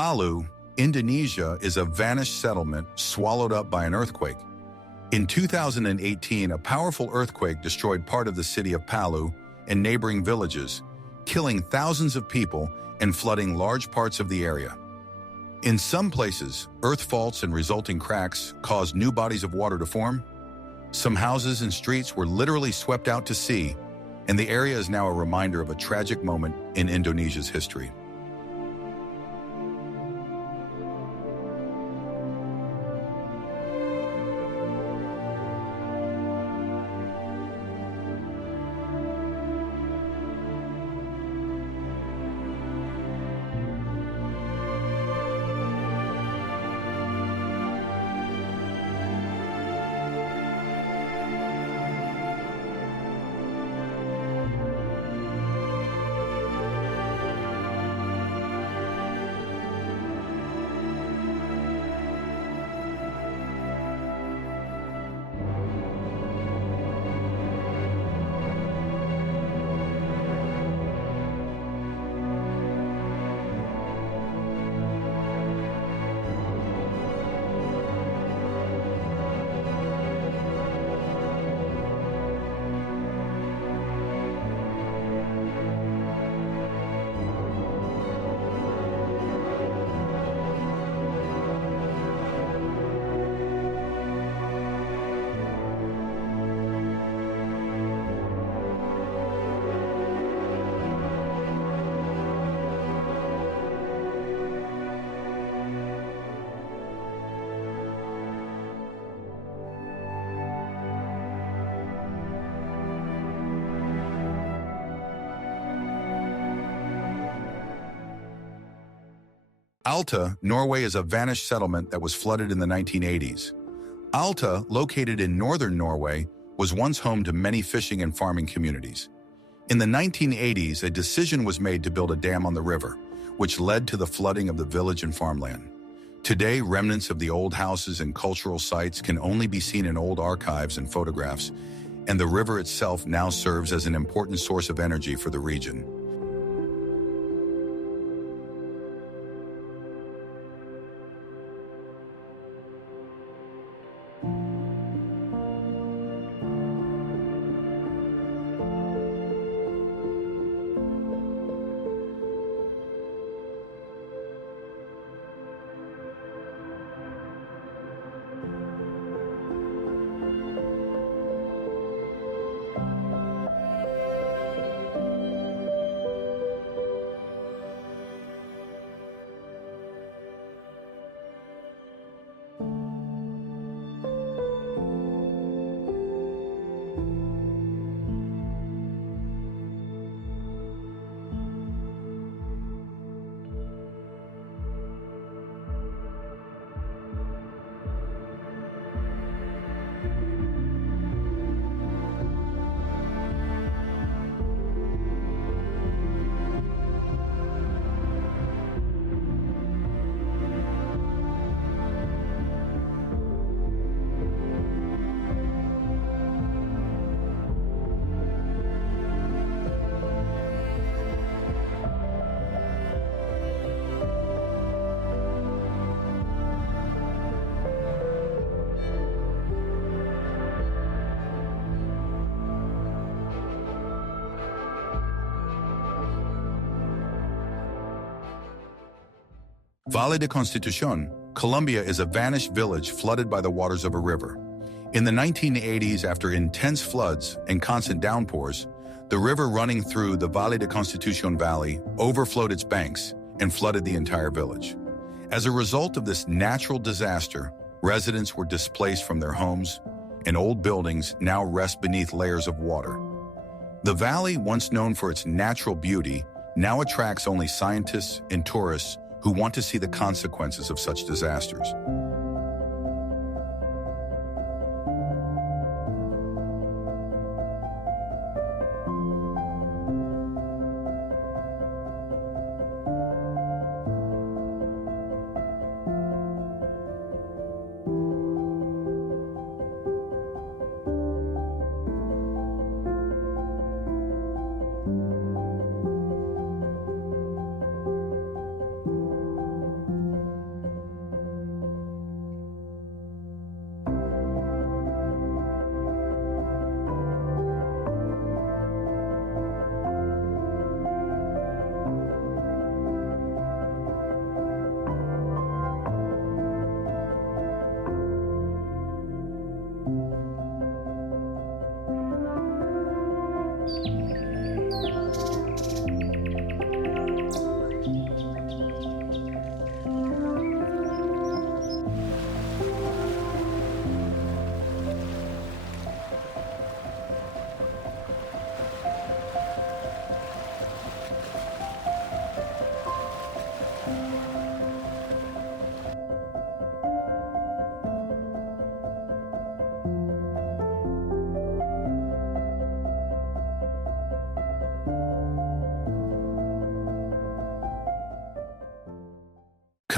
Palu, Indonesia is a vanished settlement swallowed up by an earthquake. In 2018, a powerful earthquake destroyed part of the city of Palu and neighboring villages, killing thousands of people and flooding large parts of the area. In some places, earth faults and resulting cracks caused new bodies of water to form. Some houses and streets were literally swept out to sea, and the area is now a reminder of a tragic moment in Indonesia's history. Alta, Norway is a vanished settlement that was flooded in the 1980s. Alta, located in northern Norway, was once home to many fishing and farming communities. In the 1980s, a decision was made to build a dam on the river, which led to the flooding of the village and farmland. Today, remnants of the old houses and cultural sites can only be seen in old archives and photographs, and the river itself now serves as an important source of energy for the region. Valle de Constitucion, Colombia is a vanished village flooded by the waters of a river. In the 1980s, after intense floods and constant downpours, the river running through the Valle de Constitucion Valley overflowed its banks and flooded the entire village. As a result of this natural disaster, residents were displaced from their homes, and old buildings now rest beneath layers of water. The valley, once known for its natural beauty, now attracts only scientists and tourists who want to see the consequences of such disasters.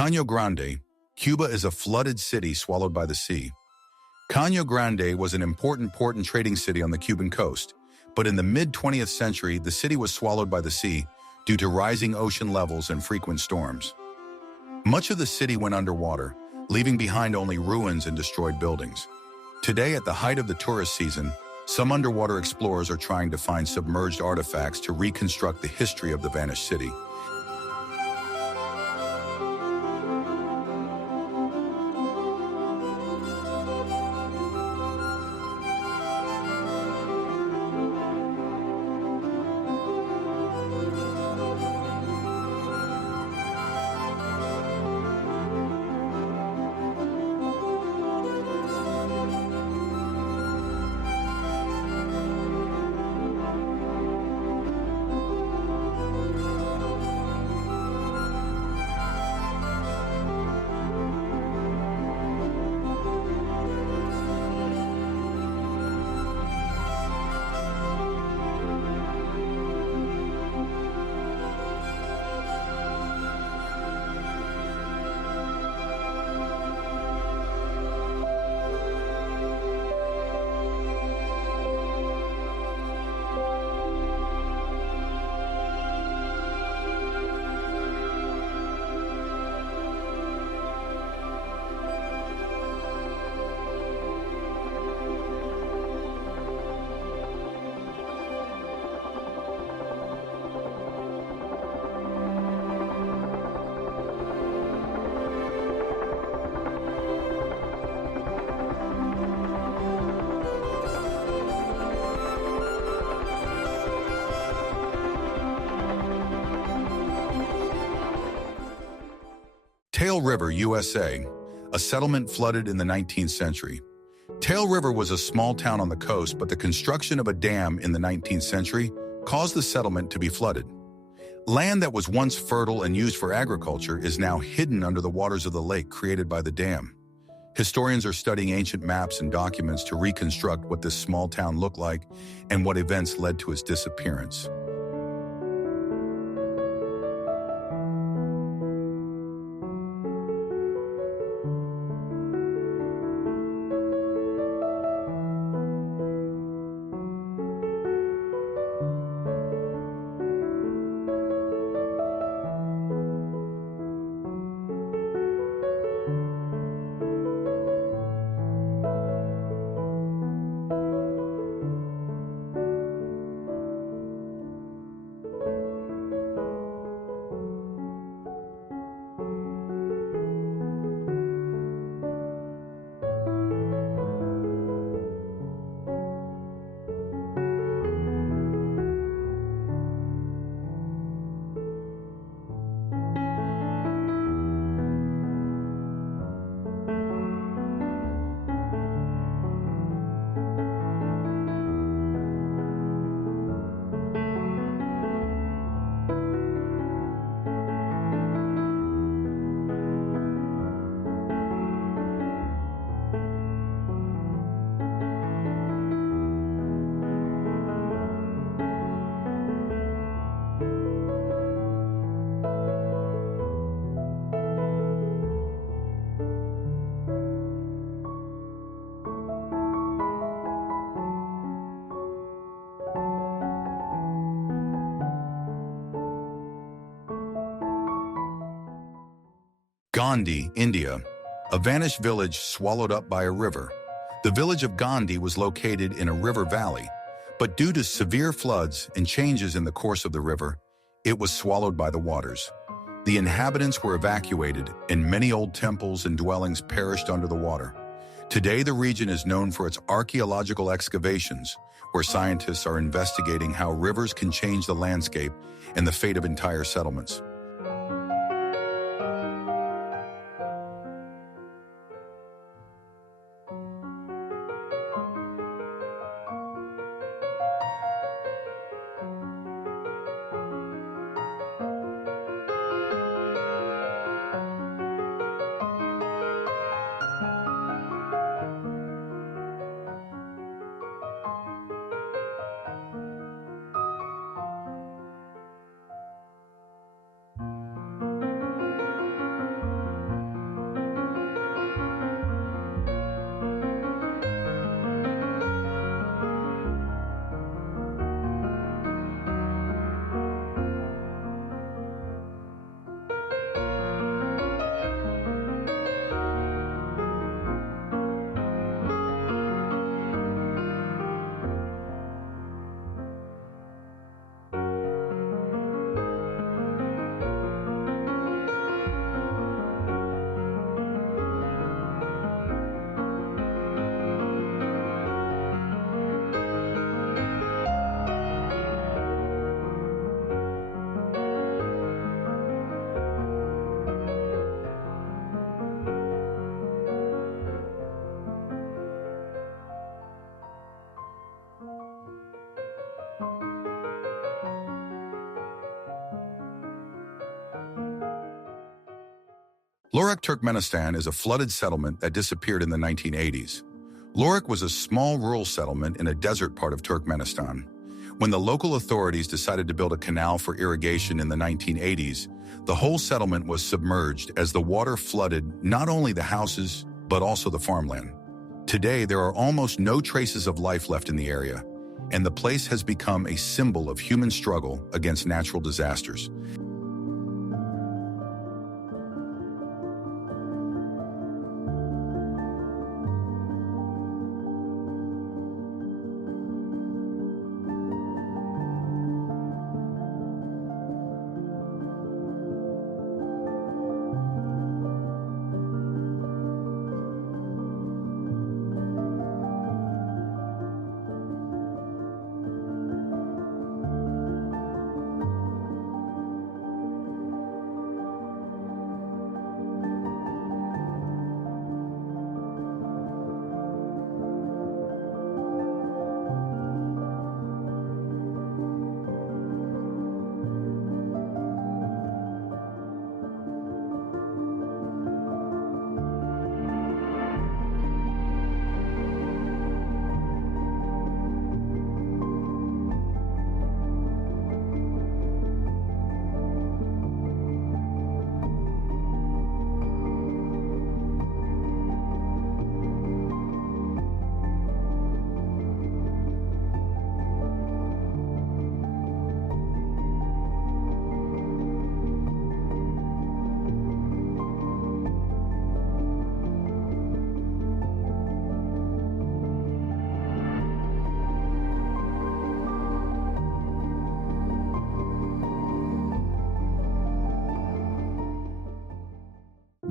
Caño Grande, Cuba is a flooded city swallowed by the sea. Caño Grande was an important port and trading city on the Cuban coast, but in the mid-20th century, the city was swallowed by the sea due to rising ocean levels and frequent storms. Much of the city went underwater, leaving behind only ruins and destroyed buildings. Today, at the height of the tourist season, some underwater explorers are trying to find submerged artifacts to reconstruct the history of the vanished city. Tail River, USA, a settlement flooded in the 19th century. Tail River was a small town on the coast, but the construction of a dam in the 19th century caused the settlement to be flooded. Land that was once fertile and used for agriculture is now hidden under the waters of the lake created by the dam. Historians are studying ancient maps and documents to reconstruct what this small town looked like and what events led to its disappearance. Gandhi, India, a vanished village swallowed up by a river. The village of Gandhi was located in a river valley, but due to severe floods and changes in the course of the river, it was swallowed by the waters. The inhabitants were evacuated, and many old temples and dwellings perished under the water. Today, the region is known for its archaeological excavations, where scientists are investigating how rivers can change the landscape and the fate of entire settlements. Lorik, Turkmenistan is a flooded settlement that disappeared in the 1980s. Lorik was a small rural settlement in a desert part of Turkmenistan. When the local authorities decided to build a canal for irrigation in the 1980s, the whole settlement was submerged as the water flooded not only the houses, but also the farmland. Today, there are almost no traces of life left in the area, and the place has become a symbol of human struggle against natural disasters.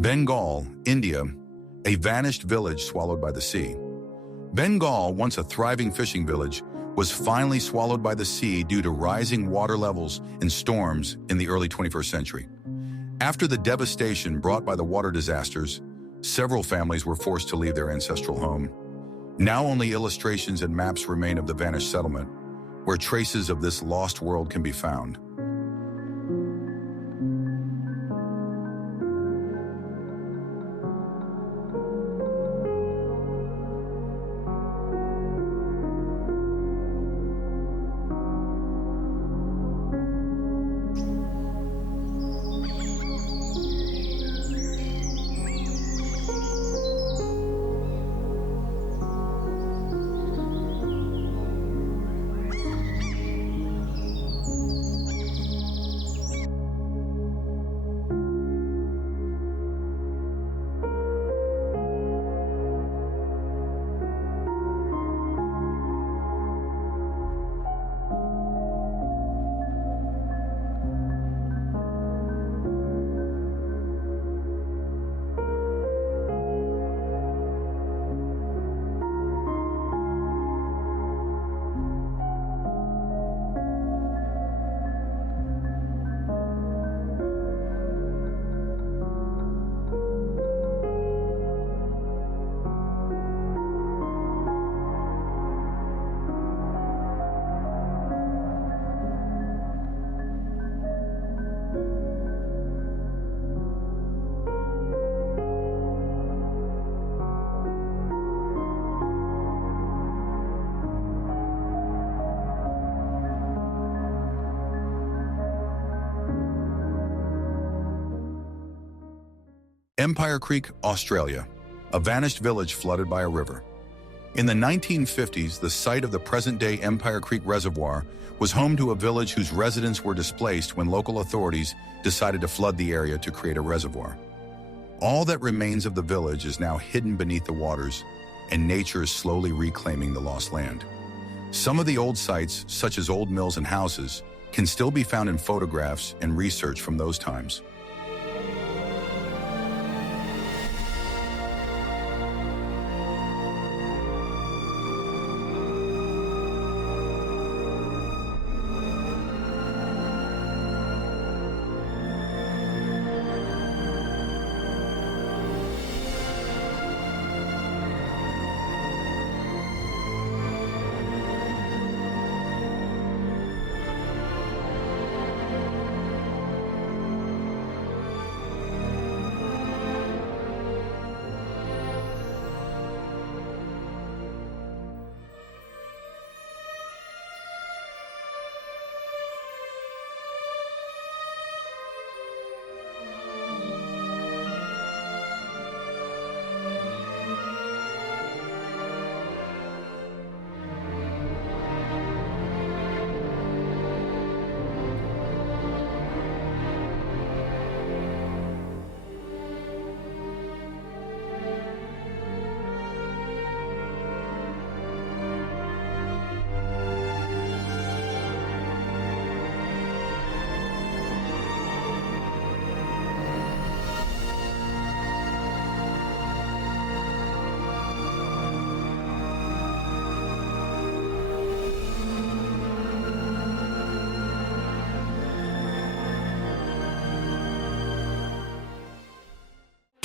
Bengal, India, a vanished village swallowed by the sea. Bengal, once a thriving fishing village, was finally swallowed by the sea due to rising water levels and storms in the early 21st century. After the devastation brought by the water disasters, several families were forced to leave their ancestral home. Now only illustrations and maps remain of the vanished settlement, where traces of this lost world can be found. Empire Creek, Australia, a vanished village flooded by a river. In the 1950s, the site of the present-day Empire Creek Reservoir was home to a village whose residents were displaced when local authorities decided to flood the area to create a reservoir. All that remains of the village is now hidden beneath the waters, and nature is slowly reclaiming the lost land. Some of the old sites, such as old mills and houses, can still be found in photographs and research from those times.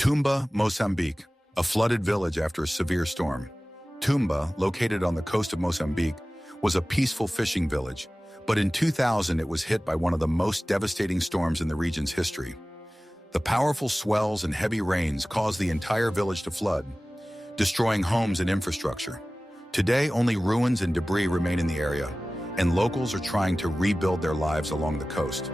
Tumba, Mozambique, a flooded village after a severe storm. Tumba, located on the coast of Mozambique, was a peaceful fishing village, but in 2000 it was hit by one of the most devastating storms in the region's history. The powerful swells and heavy rains caused the entire village to flood, destroying homes and infrastructure. Today, only ruins and debris remain in the area, and locals are trying to rebuild their lives along the coast.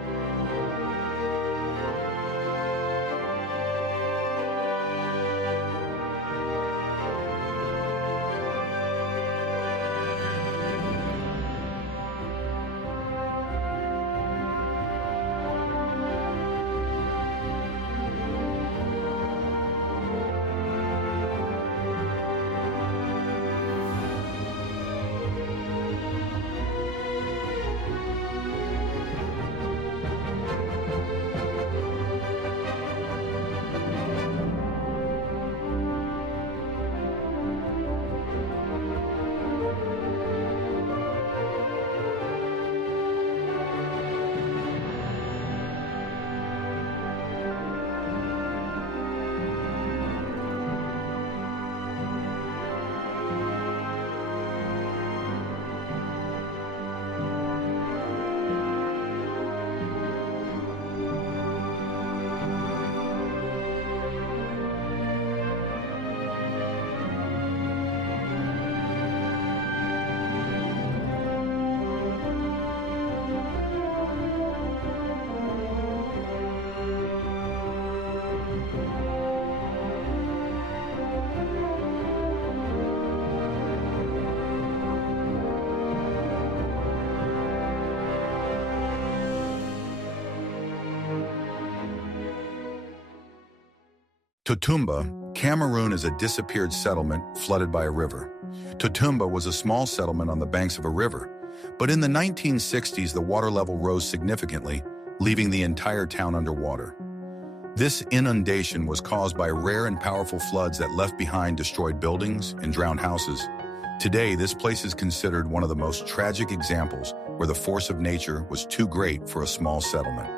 Totumba, Cameroon is a disappeared settlement flooded by a river. Totumba was a small settlement on the banks of a river, but in the 1960s the water level rose significantly, leaving the entire town underwater. This inundation was caused by rare and powerful floods that left behind destroyed buildings and drowned houses. Today, this place is considered one of the most tragic examples where the force of nature was too great for a small settlement.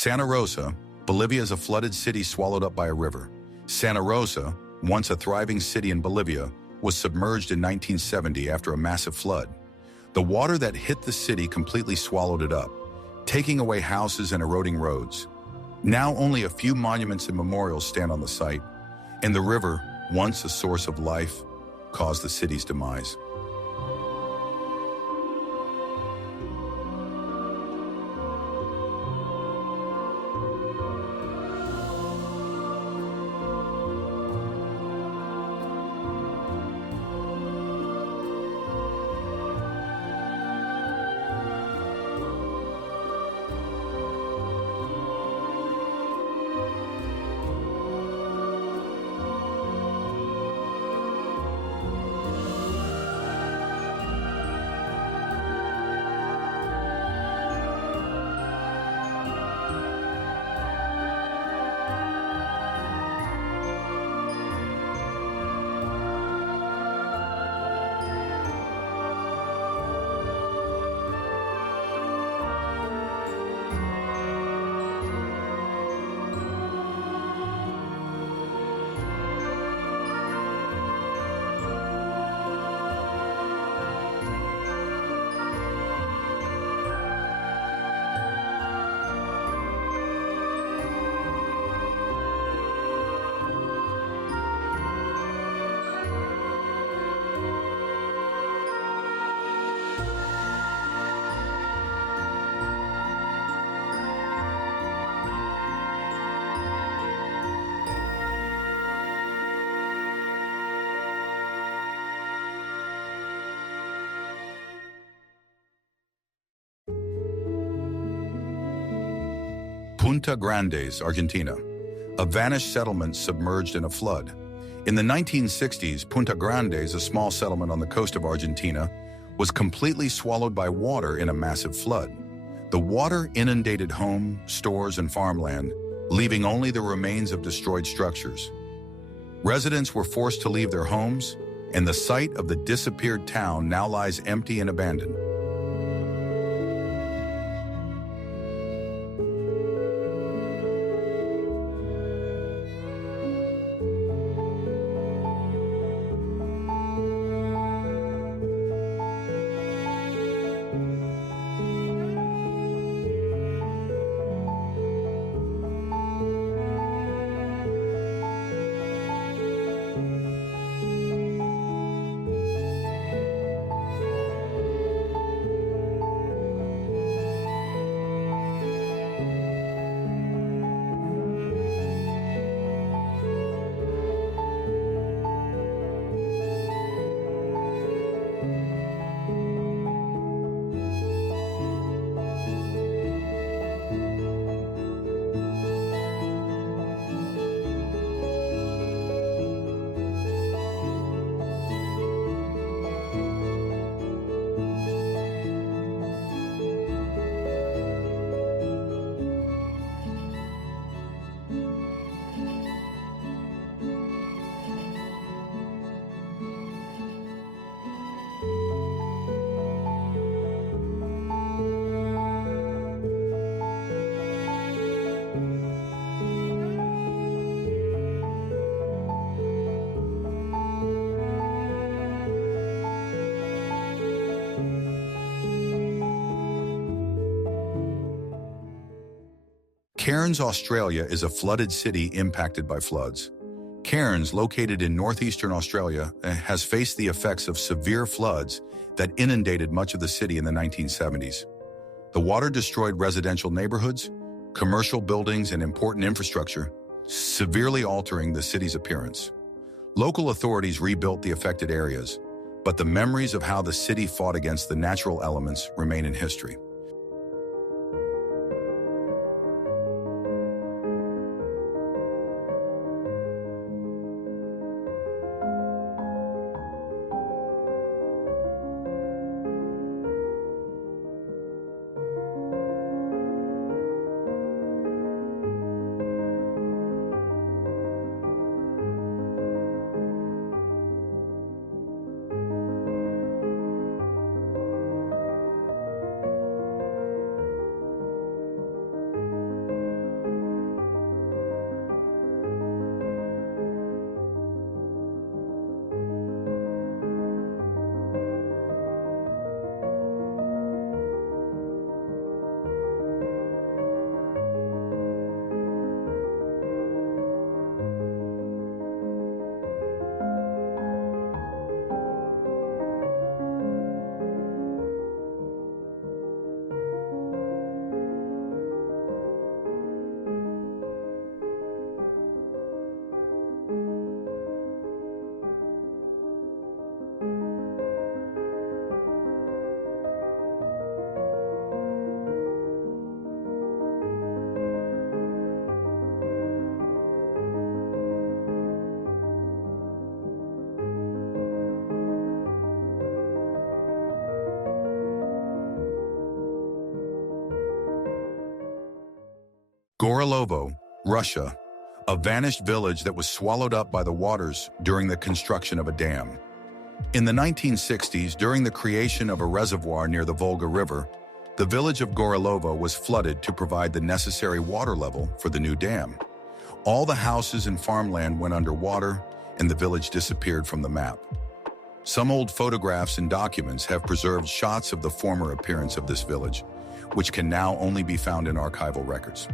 Santa Rosa, Bolivia is a flooded city swallowed up by a river. Santa Rosa, once a thriving city in Bolivia, was submerged in 1970 after a massive flood. The water that hit the city completely swallowed it up, taking away houses and eroding roads. Now only a few monuments and memorials stand on the site, and the river, once a source of life, caused the city's demise. Punta Grandes, Argentina, a vanished settlement submerged in a flood. In the 1960s, Punta Grandes, a small settlement on the coast of Argentina, was completely swallowed by water in a massive flood. The water inundated homes, stores, and farmland, leaving only the remains of destroyed structures. Residents were forced to leave their homes, and the site of the disappeared town now lies empty and abandoned. Cairns, Australia is a flooded city impacted by floods. Cairns, located in northeastern Australia, has faced the effects of severe floods that inundated much of the city in the 1970s. The water destroyed residential neighborhoods, commercial buildings, and important infrastructure, severely altering the city's appearance. Local authorities rebuilt the affected areas, but the memories of how the city fought against the natural elements remain in history. Gorilovo, Russia, a vanished village that was swallowed up by the waters during the construction of a dam. In the 1960s, during the creation of a reservoir near the Volga River, the village of Gorilovo was flooded to provide the necessary water level for the new dam. All the houses and farmland went underwater, and the village disappeared from the map. Some old photographs and documents have preserved shots of the former appearance of this village, which can now only be found in archival records.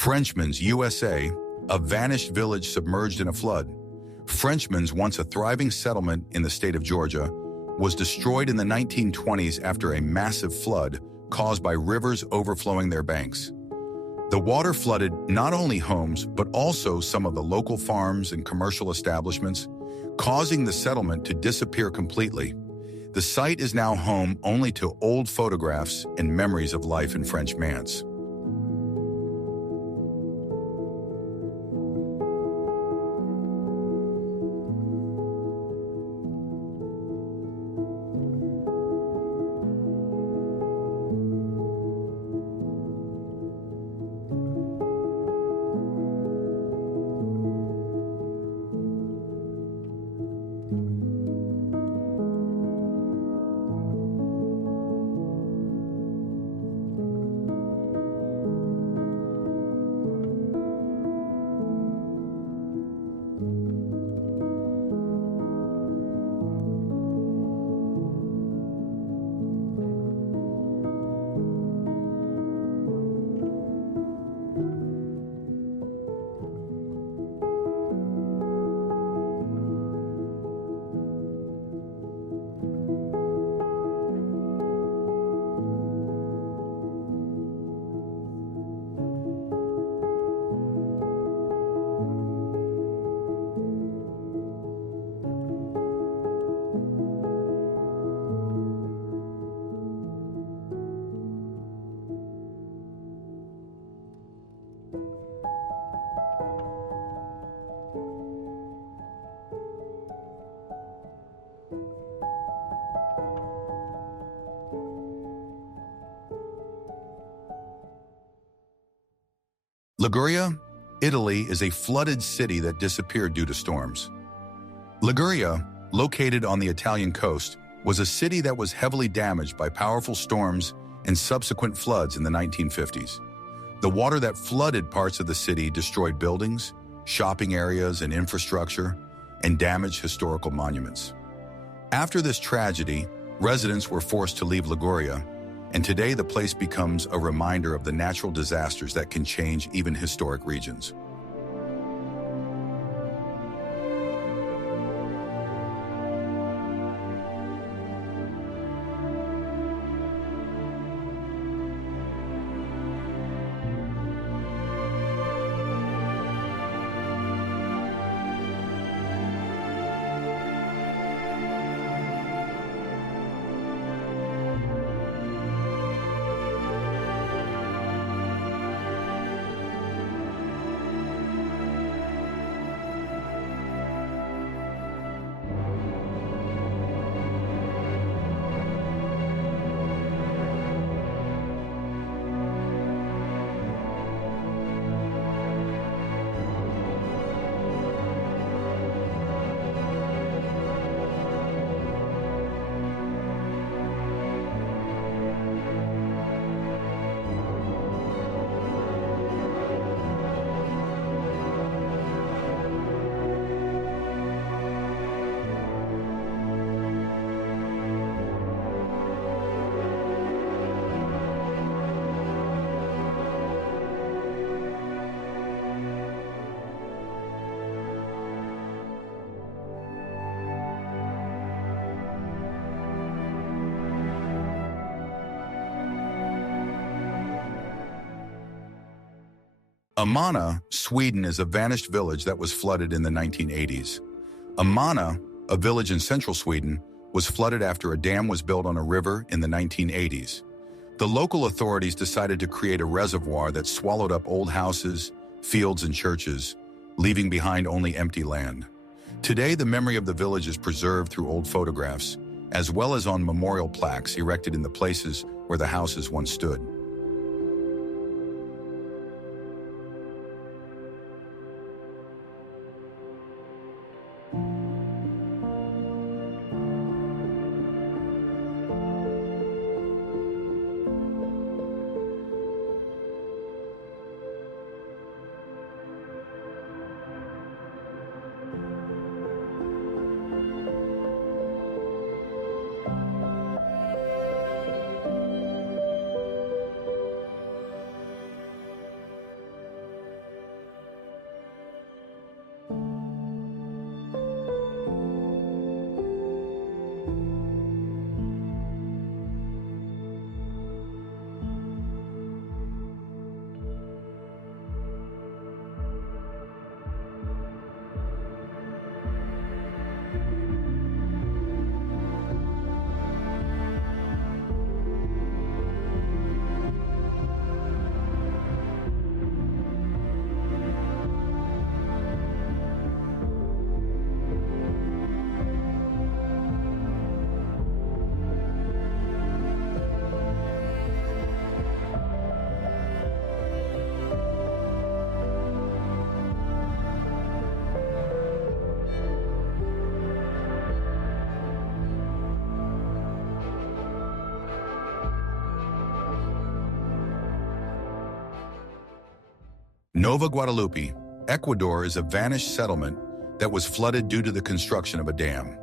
Frenchman's, USA, a vanished village submerged in a flood. Frenchman's, once a thriving settlement in the state of Georgia, was destroyed in the 1920s after a massive flood caused by rivers overflowing their banks. The water flooded not only homes, but also some of the local farms and commercial establishments, causing the settlement to disappear completely. The site is now home only to old photographs and memories of life in French Manse. Liguria, Italy is a flooded city that disappeared due to storms. Liguria, located on the Italian coast, was a city that was heavily damaged by powerful storms and subsequent floods in the 1950s. The water that flooded parts of the city destroyed buildings, shopping areas, and infrastructure, and damaged historical monuments. After this tragedy, residents were forced to leave Liguria, and today the place becomes a reminder of the natural disasters that can change even historic regions. Amana, Sweden is a vanished village that was flooded in the 1980s. Amana, a village in central Sweden, was flooded after a dam was built on a river in the 1980s. The local authorities decided to create a reservoir that swallowed up old houses, fields, and churches, leaving behind only empty land. Today, the memory of the village is preserved through old photographs, as well as on memorial plaques erected in the places where the houses once stood. Nova Guadalupe, Ecuador is a vanished settlement that was flooded due to the construction of a dam.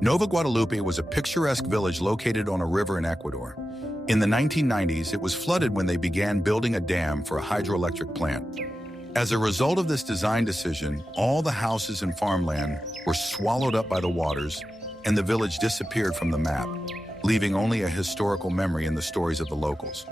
Nova Guadalupe was a picturesque village located on a river in Ecuador. In the 1990s, it was flooded when they began building a dam for a hydroelectric plant. As a result of this design decision, all the houses and farmland were swallowed up by the waters, and the village disappeared from the map, leaving only a historical memory in the stories of the locals.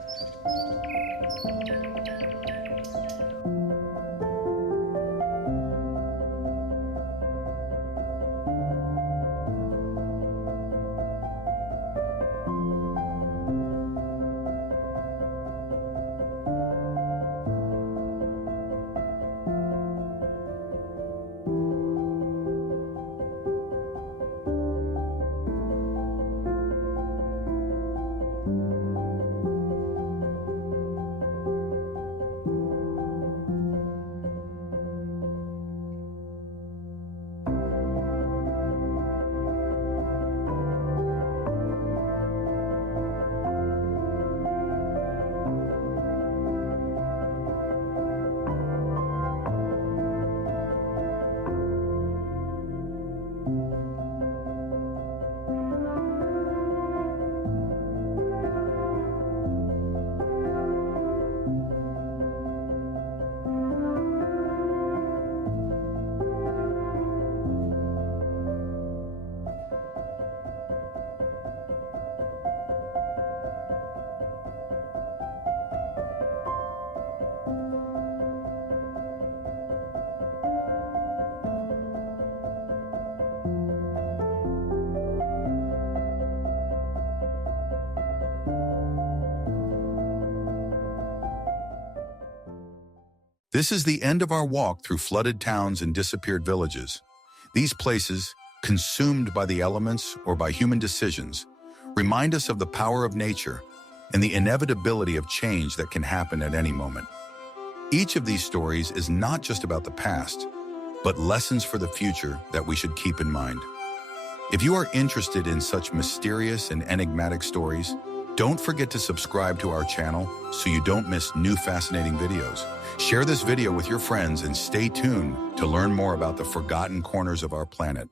This is the end of our walk through flooded towns and disappeared villages. These places, consumed by the elements or by human decisions, remind us of the power of nature and the inevitability of change that can happen at any moment. Each of these stories is not just about the past, but lessons for the future that we should keep in mind. If you are interested in such mysterious and enigmatic stories, don't forget to subscribe to our channel so you don't miss new fascinating videos. Share this video with your friends and stay tuned to learn more about the forgotten corners of our planet.